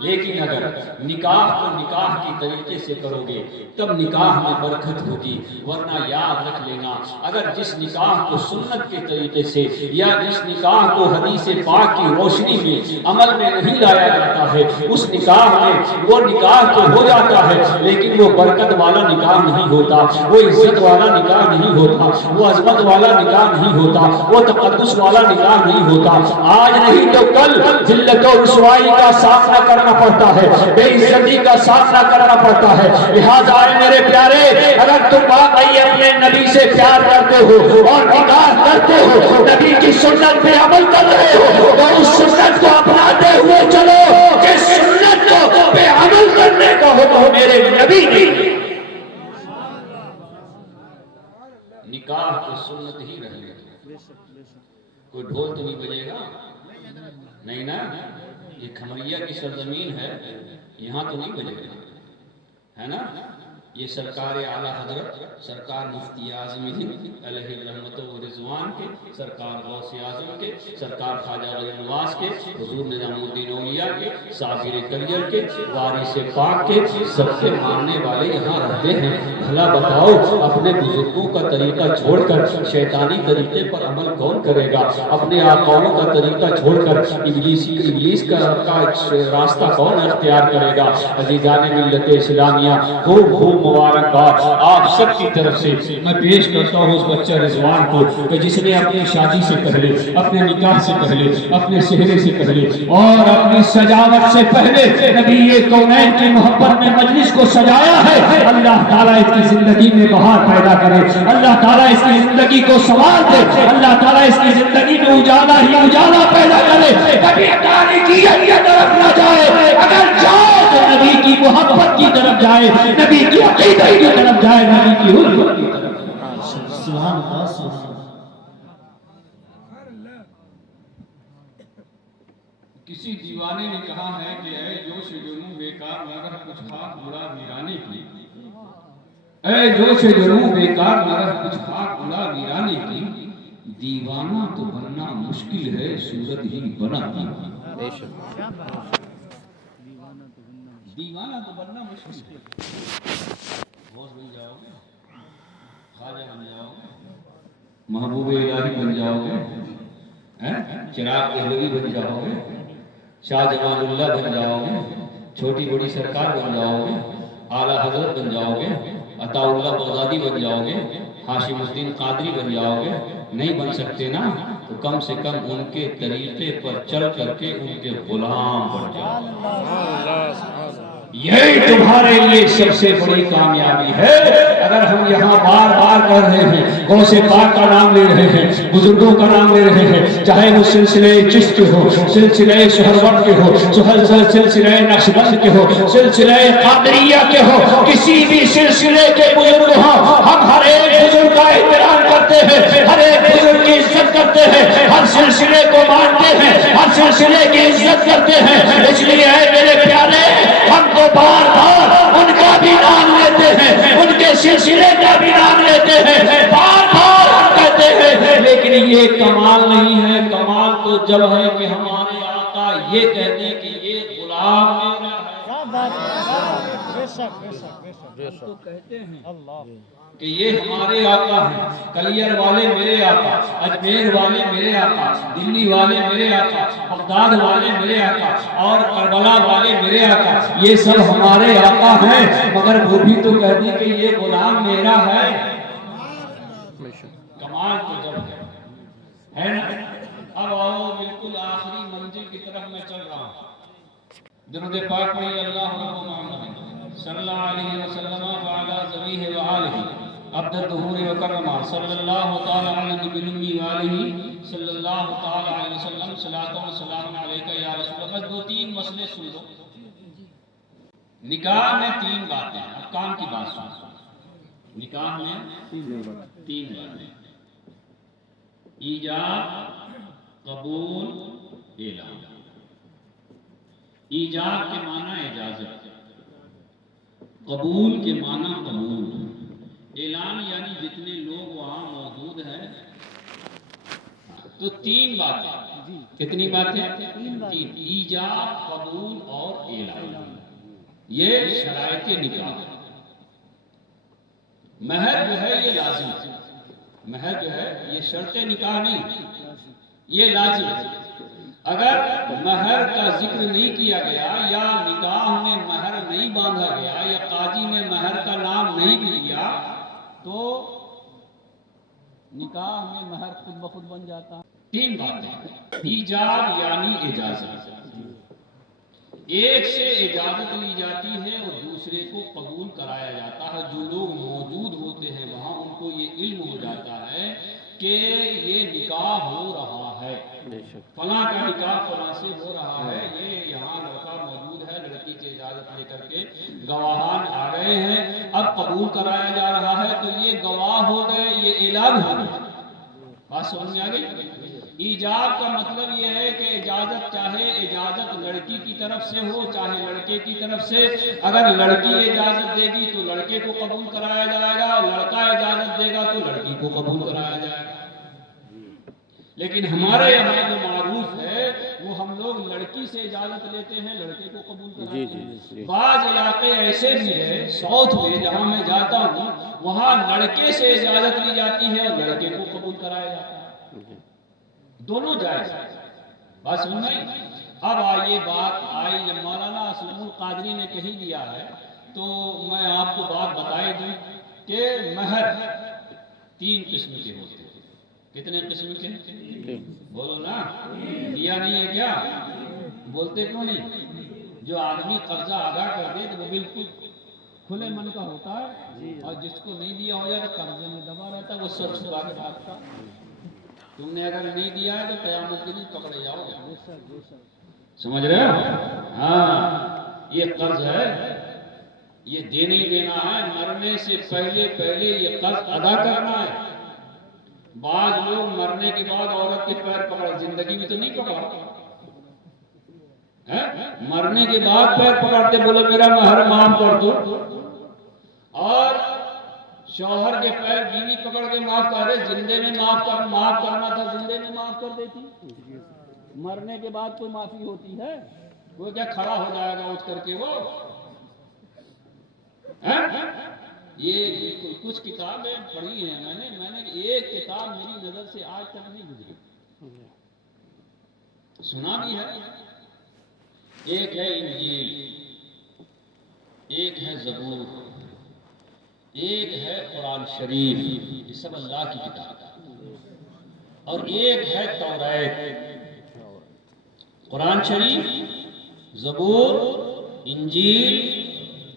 لیکن اگر نکاح کو نکاح کی طریقے سے کرو گے تب نکاح میں برکت ہوگی. ورنہ یاد رکھ لینا، اگر جس نکاح کو سنت کے طریقے سے یا جس نکاح کو حدیث پاک کی روشنی میں عمل میں نہیں لایا جاتا ہے، اس نکاح میں وہ نکاح تو ہو جاتا ہے لیکن وہ برکت والا نکاح نہیں ہوتا، وہ عزت والا نکاح نہیں ہوتا، وہ عظمت والا نکاح نہیں ہوتا، وہ تقدس والا نکاح نہیں ہوتا. آج نہیں تو کل ذلت و رسوائی کا سامنا کرنا پڑتا ہے، بے عزتی کا سامنا کرنا پڑتا ہے. لہذا اے میرے پیارے، اگر تم واقعی اپنے نبی سے پیار کرتے ہو اور نکاح کرتے ہو، نبی کی سنت پہ عمل کر رہے ہو، تو اس سنت کو اپناتے ہوئے چلو جس سنت کو پہ عمل کرنے کا حکم میرے نبی نے. نکاح کو سنت ہی رہے گا. کوئی ڈھول تو نہیں بجے گا؟ نہیں نا، یہ کھمریا کی سرزمین ہے، یہاں تو نہیں بجے گا، ہے نا. یہ سرکار اعلیٰ حضرت سرکار مفتی اعظم ہند علیہ رحمت و رضوان کے، سرکار غوث اعظم کے، سرکار خواجہ غریب نواز کے، حضور نظام الدین اولیاء کے، صابر کریل کے، وارث پاک کے، سب کے ماننے والے یہاں رہتے ہیں۔ بھلا بتاؤ اپنے بزرگوں کا طریقہ چھوڑ کر شیطانی طریقے پر عمل کون کرے گا؟ اپنے آقاؤں کا طریقہ چھوڑ کر ابلیس کا راستہ کون اختیار کرے گا؟ عزیزان ملت اسلامیہ، خوب مبارکباد آپ سب کی طرف سے میں پیش کرتا ہوں اس بچہ رضوان کو کہ جس نے اپنی شادی سے پہلے، اپنے نکاح سے پہلے، اپنے سہرے سے پہلے اور اپنی سجاوٹ سے پہلے نبی کونین کی محبت میں مجلس کو سجایا ہے۔ اللہ تعالیٰ اس کی زندگی میں بہار پیدا کرے، اللہ تعالیٰ اس کی زندگی کو سنوار دے، اللہ تعالیٰ اس کی زندگی میں اجالا ہی اجالا پیدا کرے، کبھی تاریکیت کی طرف نہ جائے، اگر جائے تو نبی کی محبت کی طرف جائے، نبی کی عقیدہ کی طرف جائے، نبی کی حضور کی طرف۔ سبحان اللہ سبحان اللہ۔ کسی دیوانے نے کہا ہے کہ اے جوش جنوں بیکار مگر کچھ خاک بڑا ویرانے کی، اے جوش جنوں بیکار مگر کچھ خاک بڑا ویرانے کی، دیوانہ تو بننا مشکل ہے صورت ہی بنا دی۔ دیوانہ تو بننا مشکل ہے، غوث بن جاؤ گے، خواجہ بن جاؤ گے، محبوب الہی بن جاؤ گے، چراغ دہلوی بن جاؤ گے، شاہ جمال اللہ بن جاؤ گے، چھوٹی بڑی سرکار بن جاؤ گے، اعلیٰ حضرت بن جاؤ گے، عطا اللہ بغدادی بن جاؤ گے، ہاشم الدین قادری بن جاؤ گے، نہیں بن سکتے نا تو کم سے کم ان کے طریقے پر چل کر کے ان کے غلام بن جاؤ۔ یہی تمہارے لیے سب سے بڑی کامیابی ہے۔ اگر ہم یہاں بار بار کر رہے ہیں، غوث پاک کا نام لے رہے ہیں، بزرگوں کا نام لے رہے ہیں، چاہے وہ سلسلہ چشت کے ہو، سلسلہ سہروردی کے ہو، سلسلہ نقشبند کے ہو، سلسلہ قادریہ کے ہو، کسی بھی سلسلے کے بزرگ ہوں، ہم ہر ایک بزرگ کا احترام کرتے ہیں، ہر ایک بزرگ کی عزت کرتے ہیں، ہر سلسلے کو مانتے ہیں، ہر سلسلے کی عزت کرتے ہیں۔ اس لیے اے میرے پیارے، ہم تو بار بار ان کا بھی نام لیتے ہیں، ان کے سلسلے کا بھی نام لیتے ہیں، بار بار ہم کہتے ہیں، لیکن یہ کمال نہیں ہے۔ کمال تو جب ہے کہ ہمارے آقا یہ کہتے ہیں کہ یہ غلام میرا ہے، بے شک بے شک بے شک ہم تو کہتے ہیں اللہ کہ یہ ہمارے آقا ہیں، کلیر والے میرے آقا، اجمیر والے میرے آقا، دلی والے میرے آقا، بغداد والے میرے آقا اور کربلا والے میرے آقا، یہ سب ہمارے آقا ہیں، مگر وہ بھی تو کہتے کہ یہ غلام میرا ہے۔ کمال تو جب ہے نا۔ اب آؤ بالکل آخری منزل کی طرف میں چل رہا ہوں۔ درود پاک میں اللہ محمد صلی اللہ علیہ وسلم وعلی ذویہ وآلہ عبد الدہور وکرمہ صلی اللہ تعالی علی نبی الامی وآلہ صلی اللہ تعالی علیہ وسلم صلاۃ و سلام علیکہ یا رسول اللہ۔ دو تین مسئلے سن لو۔ نکاح میں تین باتیں ہیں، اب کام کی بات سن۔ نکاح میں تین باتیں، ایجاب، قبول، اعلان۔ ایجاب کے معنی اجازت، قبول کے معنی قبول، اعلان یعنی جتنے لوگ وہاں موجود ہیں۔ تو تین باتیں، کتنی باتیں؟ تین، ایجاب، قبول اور اعلان، یہ شرائط نکاح۔ مہر جو ہے یہ لازم ہے، مہر جو ہے یہ شرط نکاح نہیں، یہ لازم ہے۔ اگر مہر کا ذکر نہیں کیا گیا یا نکاح میں مہر نہیں باندھا گیا یا قاضی نے مہر کا نام نہیں لیا تو نکاح میں مہر خود بخود بن جاتا ہے۔ تین باتیں، ایجاب یعنی اجازت، ایک سے اجازت لی جاتی ہے اور دوسرے کو قبول کرایا جاتا ہے۔ جو لوگ موجود ہوتے ہیں وہاں ان کو یہ علم ہو جاتا ہے کہ یہ نکاح ہو رہا ہے، فلاں کا نکاح فلاں سے ہو رہا ہے، یہ یہاں لڑکا موجود ہے، لڑکی کی اجازت لے کر کے گواہان آ گئے ہیں، اب قبول کرایا جا رہا ہے تو یہ گواہ ہو گئے، یہ اعلان ہو گیا۔ بات سمجھ میں آ گئی؟ ایجاب کا مطلب یہ ہے کہ اجازت، چاہے اجازت لڑکی کی طرف سے ہو چاہے لڑکے کی طرف سے، اگر لڑکی اجازت دے گی تو لڑکے کو قبول کرایا جائے گا، اور لڑکا اجازت دے گا تو لڑکی کو قبول کرایا جائے گا۔ لیکن ہمارے یہاں جو معروف ہے وہ ہم لوگ لڑکی سے اجازت لیتے ہیں، لڑکے کو قبول کراتے ہیں۔ بعض علاقے ایسے بھی ہیں ساؤتھ میں جہاں میں جاتا ہوں، وہاں لڑکے سے اجازت لی جاتی ہے اور لڑکے کو قبول کرایا جاتا ہے، دونوں جائز ہیں۔ بس نہیں، اب آئیے بات آئی جب مولانا اسلم القادری نے کہی دیا ہے تو میں آپ کو بات بتائی دوں کہ مہر 3 قسم کے ہوتے ہیں۔ کتنے قسم کے؟ بولو نا، دیا نہیں ہے کیا؟ بولتے کیوں نہیں؟ جو آدمی قرضہ ادا کر دے تو وہ بالکل کھلے من کا ہوتا ہے، اور جس کو نہیں دیا ہو جائے تو قرضے میں دبا رہتا ہے، وہ سر چھپا کے رکھتا۔ تم نے اگر نہیں دیا ہے تو قیامت کے دن پکڑے جاؤ گے، سمجھ رہے ہو؟ ہاں، یہ قرض ہے، یہ دینے ہی دینا ہے، مرنے سے پہلے یہ قرض ادا کرنا ہے۔ بعض لوگ مرنے کے بعد عورت کے پیر پکڑ، زندگی میں تو نہیں پکڑا، مرنے کے بعد پیر پکڑتے، بولے میرا مہر معاف کر دو، اور شوہر کے پیر بیوی پکڑ کے معاف کرے، زندے میں معاف کرنا تھا زندے میں معاف کر دیتی، مرنے کے بعد کوئی معافی ہوتی ہے؟ وہ کیا کھڑا ہو جائے گا اٹھ کر کے وہ؟ یہ کچھ کتابیں پڑھی ہیں میں نے ایک کتاب میری نظر سے آج تک نہیں گزری، سنا بھی ہے۔ ایک ہے انجیل، ایک ہے زبور، ایک ہے قرآن شریف، یہ سب اللہ کی کتاب ہے، اور ایک ہے توریت۔ قرآن شریف، زبور، انجیل،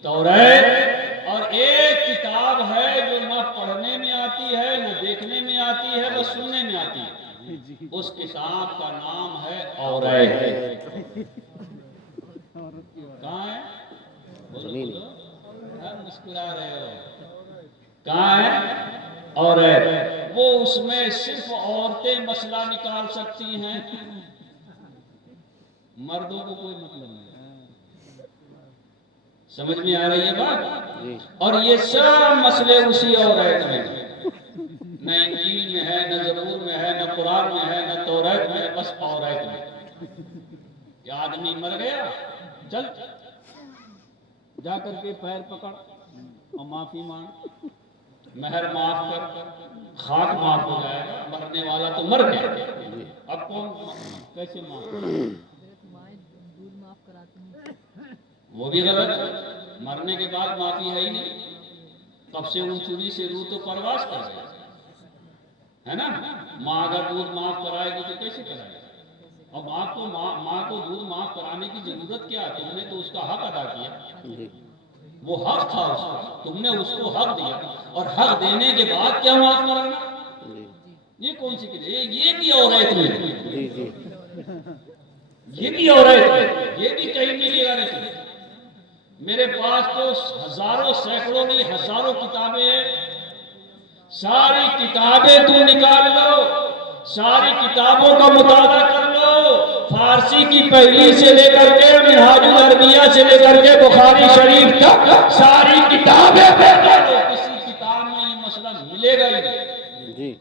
توریت، اور ایک کتاب ہے جو نہ پڑھنے میں آتی ہے نہ دیکھنے میں آتی ہے، بس سننے میں آتی ہے، اس کتاب کا نام ہے اوریت۔ کہاں ہے؟ بولو، مسکرا رہے ہو، کہاں ہے؟ اوریت۔ وہ اس میں صرف عورتیں مسئلہ نکال سکتی ہیں، مردوں کو کوئی مطلب نہیں۔ سمجھ میں آ رہی ہے بات؟ اور یہ سب مسئلے اسی اوریت میں ہیں، نہ انجیل میں ہے، نہ زبور میں ہے، نہ قرآن میں ہے، نہ توریت میں ہے، بس اوریت میں۔ یہ آدمی مر گیا، چل جا کر کے پیر پکڑ اور معافی مانگ، مہر معاف کر، خاک معاف ہو جائے گا، مرنے والا تو مر گیا، اب کون کیسے معاف؟ وہ بھی غلط ہے، مرنے کے بعد معافی ہے ہی نہیں، تب سے انچوری سے روح تو پرواز کر گیا ہے نا۔ ماں اگر دودھ معاف کرائے گی تو کیسے کرائے گی؟ اور ماں کو دودھ معاف کرانے کی ضرورت کیا؟ تم نے تو اس کا حق ادا کیا، وہ حق تھا اس کا، تم نے اس کو حق دیا، اور حق دینے کے بعد کیا معاف کرانا؟ یہ کون سی چیز ہے؟ یہ بھی اوریت میں، یہ بھی اوریت میں، یہ بھی کہیں ملی گا نہیں۔ میرے پاس تو ہزاروں سینکڑوں نہیں ہزاروں کتابیں ہیں، ساری کتابیں تم نکال لو، ساری کتابوں کا مطالعہ کر لو، فارسی کی پہلی سے لے کر کے منہاج العربیہ سے لے کر کے بخاری شریف تک ساری کتابیں پڑھ لو، کسی کتاب میں یہ مسئلہ ملے گا ہی نہیں۔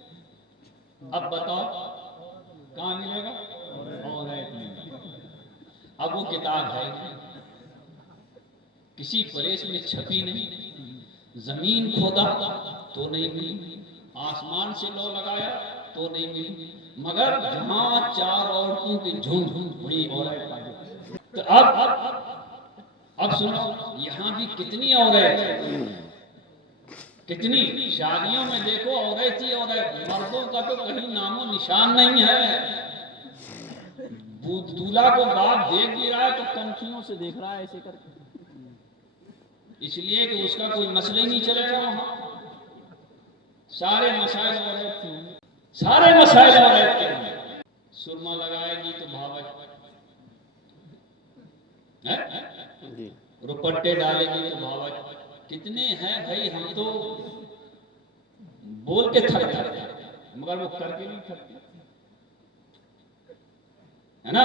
اب بتاؤ کہاں ملے گا؟ اوریت میں۔ اب وہ کتاب ہے کسی پریس میں چھپی نہیں، زمین کھودا تو نہیں ملی، آسمان سے لو لگایا تو نہیں ملی، مگر جہاں 4 عورتوں کے جھنڈ بڑی اوریت پائی۔ تو اب سنو، یہاں بھی کتنی اوریت، کتنی شادیوں میں دیکھو اوریت ہی اوریت، مردوں کا تو کہیں نام و نشان نہیں ہے۔ دولہا کو باپ دیکھ بھی رہا ہے تو کنکھیوں سے دیکھ رہا ہے ایسے کر کے، اس لیے کہ اس کا کوئی مسئلہ ہی نہیں چلے گا وہاں، سارے مسائل اوریت کے ہوں گے، سارے مسائل اوریت کے ہوں گے۔ سرما لگائے گی تو بھاوچ، روپٹے ڈالے گی تو بھاوچ، کتنے ہیں بھائی، ہم تو بول کے تھک جاتے ہیں مگر وہ کر کے نہیں تھکتے۔ ہے نا؟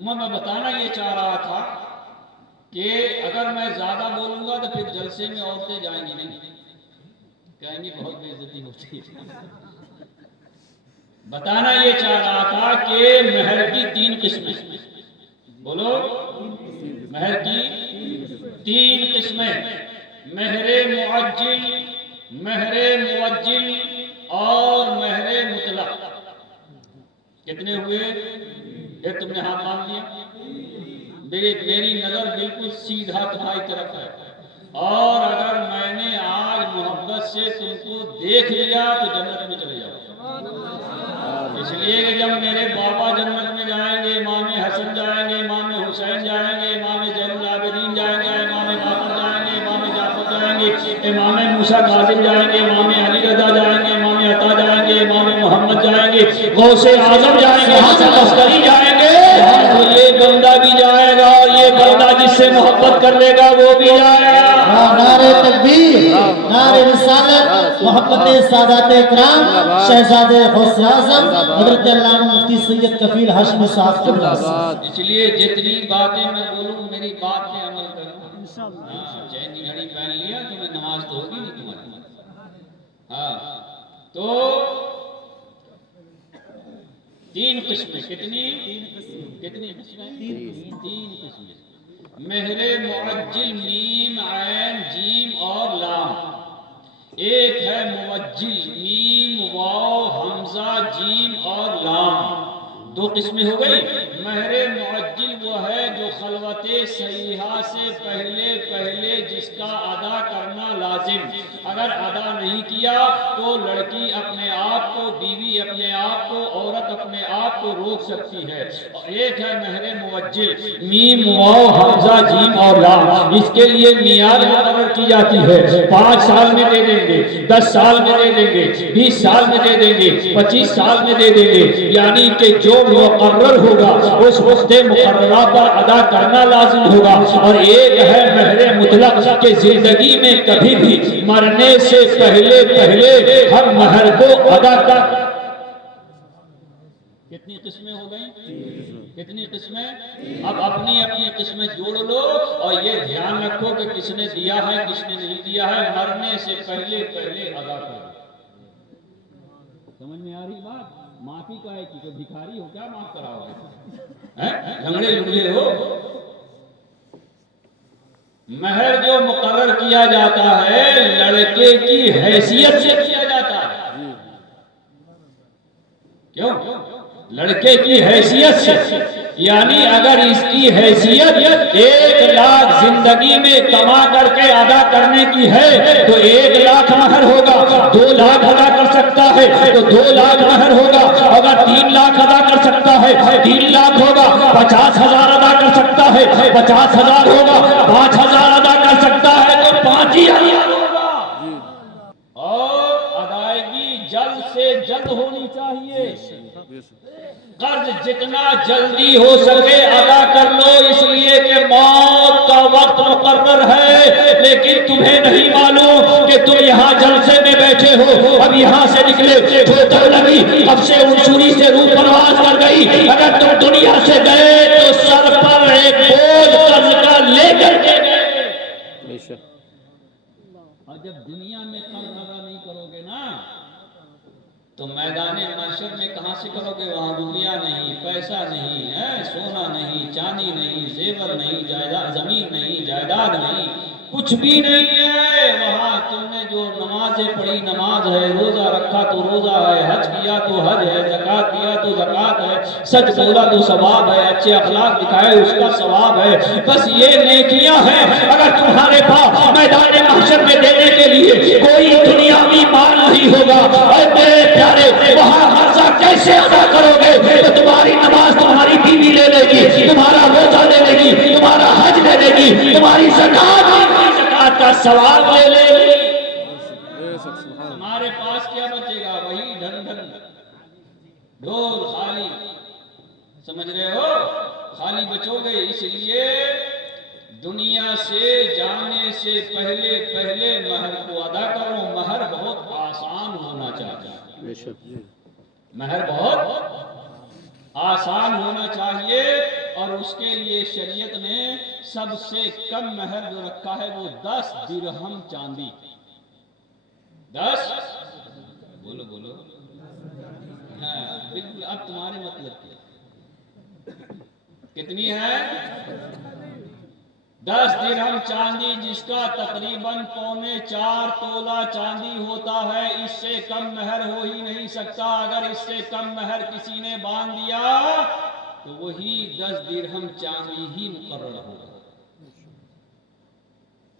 میں بتانا یہ چاہ رہا تھا کہ اگر میں زیادہ بولوں گا تو پھر جلسے میں عورتیں جائیں گی نہیں، کہیں گی بہت بے عزتی ہوتی ہے۔ بتانا یہ چاہ رہا تھا کہ مہر کی 3 قسمیں، بولو، مہر کی 3 قسمیں، مہر معجل، مہر موجل اور مہر مطلق۔ کتنے ہوئے؟ ایک تم نے ہاتھ مان لیا، میری نظر بالکل سیدھا تمہاری طرف ہے، اور اگر میں نے آج محبت سے تم کو دیکھ لیا تو جنت میں چلے جاؤ۔ اس لیے کہ جب میرے بابا جنت میں جائیں گے، امام حسن جائیں گے، امام حسین جائیں گے، امام زین العابدین جائیں گے، امام باقر جائیں گے، امام جعفر جائیں گے، امام موسیٰ کاظم جائیں گے، امام علی رضا جائیں گے، امام عطا جائیں گے، امام محمد جائیں گے، غوث اعظم جائیں گے، حسن عسکری جائیں گے، تو یہ بندہ بھی جائے گا، اور یہ بندہ جس سے محبت کر لے گا وہ بھی جائے گا۔ نعرہ تکبیر، نعرہ رسالت، محمد سادات اکرام شہزادے غوث اعظم حضرت علامہ مفتی سید کفیل ہاشمی صاحب قبلہ۔ اس لیے جتنی باتیں میں بولوں میری بات پہ عمل کروں۔ ہاں، چین کی گھڑی پہن لیا تو میں نماز تو ہوگی نہیں تمہاری۔ ہاں، تو 3 قسمیں، کتنی قسمیں؟ 3 قسمیں، مہر معجل میم عین جیم اور لام، ایک ہے موجل میم واو حمزہ جیم اور لام، 2 قسمیں ہو گئی۔ مہر معجل وہ ہے جو خلوت صحیحہ سے پہلے جس کا ادا کرنا لازم، اگر ادا نہیں کیا تو لڑکی اپنے آپ کو، بیوی اپنے آپ کو، عورت اپنے آپ کو روک سکتی ہے۔ ایک ہے مہر موجل میم واو حمزہ جیم اور لام، اس کے لیے میعاد مقرر کی جاتی ہے، 5 سال میں دے دیں گے، 10 سال میں دے دیں گے، 20 سال میں دے دیں گے، 25 سال میں دے دیں گے، یعنی کہ جو مقرر ہوگا اس وقت مقررہ پر ادا کرنا لازم ہوگا۔ اور ایک ہے مہر مطلق کہ زندگی میں کبھی بھی مرنے سے پہلے ہر مہر کو ادا کر۔ کتنی قسمیں ہو گئیں؟ کتنی قسمیں؟ اب اپنی قسمیں جوڑ لو، اور یہ دھیان رکھو کہ کس نے دیا ہے کس نے نہیں دیا ہے، مرنے سے پہلے ادا کر۔ سمجھ میں آ رہی بات؟ معافی کا ہے کہ بھکاری ہو کیا معاف کراؤ گے؟ لنگڑے لنگڑے ہو؟ مہر جو مقرر کیا جاتا ہے لڑکے کی حیثیت سے کیا جاتا ہے۔ کیوں؟ لڑکے کی حیثیت سے، یعنی اگر اس کی حیثیت 1 لاکھ زندگی میں کما کر کے ادا کرنے کی ہے تو 1 لاکھ مہر ہوگا، 2 لاکھ ادا کر سکتا ہے تو 2 لاکھ مہر ہوگا، اگر 3 لاکھ ادا کر سکتا ہے 3 لاکھ ہوگا، 50,000 ادا کر سکتا ہے 50,000 ہوگا، 5,000 ادا کر سکتا ہے تو 5,000 ہوگا۔ اور ادائیگی جلد سے جلد ہونی چاہیے، قرض جتنا جلدی ہو سکے ادا کر لو، اس لیے کہ موت کا وقت مقرر ہے، لیکن تمہیں نہیں معلوم کہ تم یہاں جلسے میں بیٹھے ہو، اب یہاں سے نکلے ٹھوکر لگی، اب سے انشوری سے روح پرواز کر گئی، اگر تم دنیا سے گئے تو سر پر ایک بوجھ قرض کا لے کر کے گئے، اور جب دنیا میں قرض ادا نہیں کرو گے نا تو میدان محشر میں کہاں سے کرو گے؟ وہاں روپیہ نہیں، پیسہ نہیں ہے، سونا نہیں، چاندی نہیں، زیور نہیں، جائیداد زمین نہیں، جائیداد نہیں، کچھ بھی نہیں ہے وہاں۔ تم نے جو نمازیں پڑھی نماز ہے، روزہ رکھا تو روزہ ہے، حج کیا تو حج ہے، زکات دیا تو زکات ہے، سچ بولا تو ثواب ہے، اچھے اخلاق دکھائے اس کا ثواب ہے، بس یہ نیکیاں ہیں۔ اگر تمہارے پاس میدان محشر میں دینے کے لیے کوئی دنیاوی مال نہیں ہوگا، اے میرے پیارے وہاں قرضہ کیسے ادا کرو گے؟ تو تمہاری نماز تمہاری بیوی لے لے گی، تمہارا روزہ لے لے گی، تمہارا حج لے لے گی، تمہاری زکات کا ثواب لے لے گی، تمہارے پاس کیا بچے گا؟ وہی ڈھن ڈھول خالی، سمجھ رہے ہو؟ خالی بچو گے۔ اس لیے دنیا سے جانے سے پہلے مہر کو ادا کرو۔ مہر بہت آسان ہونا چاہتا ہے، مہر بہت آسان ہونا چاہیے، اور اس کے لیے شریعت نے سب سے کم مہر جو رکھا ہے وہ 10 درہم چاندی. 10 بولو بولو، ہاں بالکل. اب تمہارے مطلب کتنی ہے؟ 10 درہم چاندی، جس کا تقریباً 4.25 تولہ چاندی ہوتا ہے. اس سے کم مہر ہو ہی نہیں سکتا. اگر اس سے کم مہر کسی نے باندھ دیا تو وہی 10 درہم چاندی ہی مقرر ہوگا.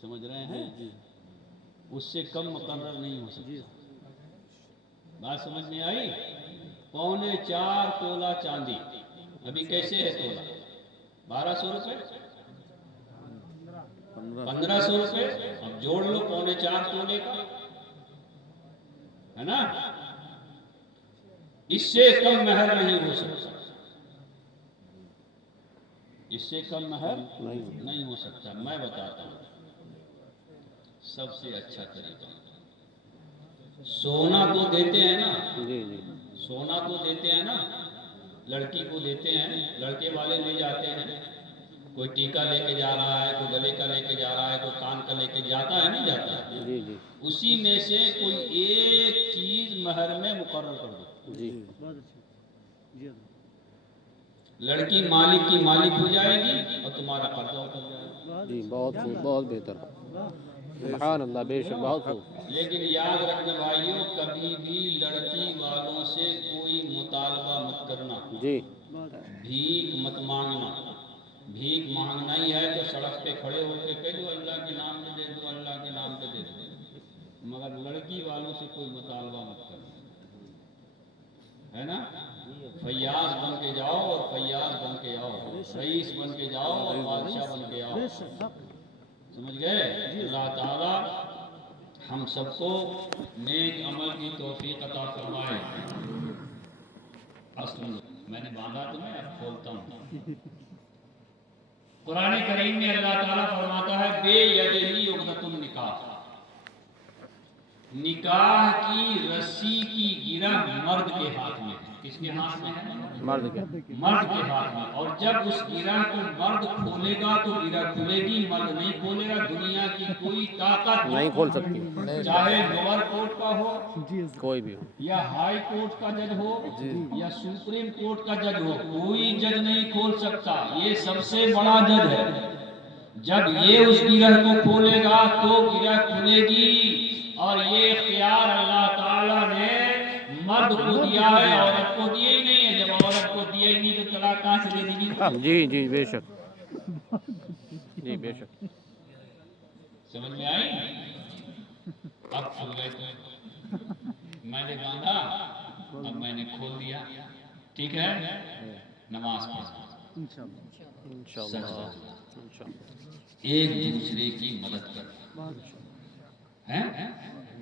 سمجھ رہے ہیں؟ اس سے کم مقرر نہیں ہو سکتا. بات سمجھ میں آئی؟ 4.25 تولہ چاندی ابھی کیسے ہے تولہ؟ 1200 روپے، 1500 روپے. اب جوڑ لو 4.25 تولے کا، ہے نا؟ اس سے کم مہر نہیں ہو سکتا. اس سے کم مہر نہیں ہو سکتا. میں بتاتا ہوں سب سے اچھا طریقہ. سونا تو دیتے ہیں نا، سونا تو دیتے ہیں نا، لڑکی کو دیتے ہیں، لڑکے والے لے جاتے ہیں. کوئی ٹیکا لے کے جا رہا ہے، کوئی گلے کا لے کے جا رہا ہے، کوئی کان کا لے کے جاتا ہے، نہیں جاتا ہے؟ اسی میں سے کوئی ایک چیز مہر میں مقرر کر دو. لڑکی مالک کی مالک ہو جائے گی اور تمہارا قرضہ اتر جائے گا. جی بہت خوب، بہت بہتر. سبحان اللہ، بے شک بہت خوب. لیکن یاد رکھنا بھائیوں، کبھی بھی لڑکی والوں سے کوئی مطالبہ مت کرنا. جی بھیک مت مانگنا. بھیک مانگنا ہی ہے تو سڑک پہ کھڑے ہو کے کہہ دو اللہ کے نام پہ دے دو، اللہ کے نام پہ دے دو. مگر لڑکی والوں سے کوئی مطالبہ مت کرنا، ہے نا؟ فیاض بن کے جاؤ اور فیاض بن کے آؤ، رئیس بن کے جاؤ اور بادشاہ بن کے آؤ. سمجھ گئے؟ اللہ تعالی ہم سب کو نیک عمل کی توفیق عطا فرمائے. اصل میں نے باندھا تمہیں، اب کھولتا ہوں. قرآن کریم میں اللہ تعالیٰ فرماتا ہے بے یدہی عقدۃ النکاح. نکاح کی رسی کی گرہ مرد کے ہاتھ میں ہے. کس کے ہاتھ میں ہے؟ مرد کے. مرد کے ہاتھ میں. اور جب اس گرہ کو مرد کھولے گا تو گرہ کھلے گی، مرد نہیں کھولے گا. دنیا کی کوئی طاقت نہیں کھول سکتی، چاہے لوور کورٹ کا ہو کوئی بھی ہو، یا ہائی کورٹ کا جج ہو یا سپریم کورٹ کا جج ہو، کوئی جج نہیں کھول سکتا. یہ سب سے بڑا جج ہے. جب یہ اس گرہ کو کھولے گا تو گرہ کھلے گی. اور یہ اختیار اللہ تعالیٰ نے مرد کو دیا ہے، عورت کو دیا ہی نہیں ہے. جب عورت کو دیا ہی نہیں تو طلاق کہاں سے دے دی گی؟ جی جی بے شک، جی بے شک. سمجھ میں آئی؟ اب کھل گئے تو میں نے باندھا، اب میں نے کھول دیا. ٹھیک ہے؟ نماز پڑھ، انشاءاللہ ایک دوسرے کی مدد کر،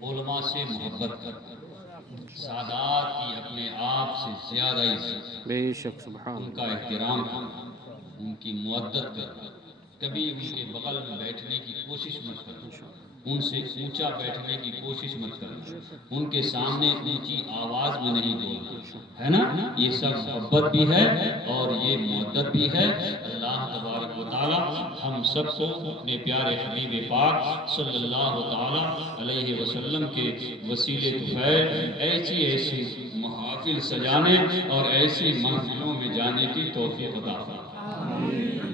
علماء سے محبت کر، سادات کی اپنے آپ سے زیادہ عزت، بے شک. سبحان ان کا احترام کر، ان کی مودت کر. کبھی ان کے بغل میں بیٹھنے کی کوشش مت کرنا، ان سے اونچا بیٹھنے کی کوشش مت کرنا، ان کے سامنے اونچی آواز میں نہیں بولنا، ہے نا؟ یہ سب محبت بھی ہے اور یہ مودت بھی ہے. اللہ تبارک و تعالی ہم سب کو اپنے پیارے حبیب پاک صلی اللہ تعالی علیہ وسلم کے وسیلے طفیل ایسی ایسی محافل سجانے اور ایسی محفلوں میں جانے کی توفیق عطا فرمائے.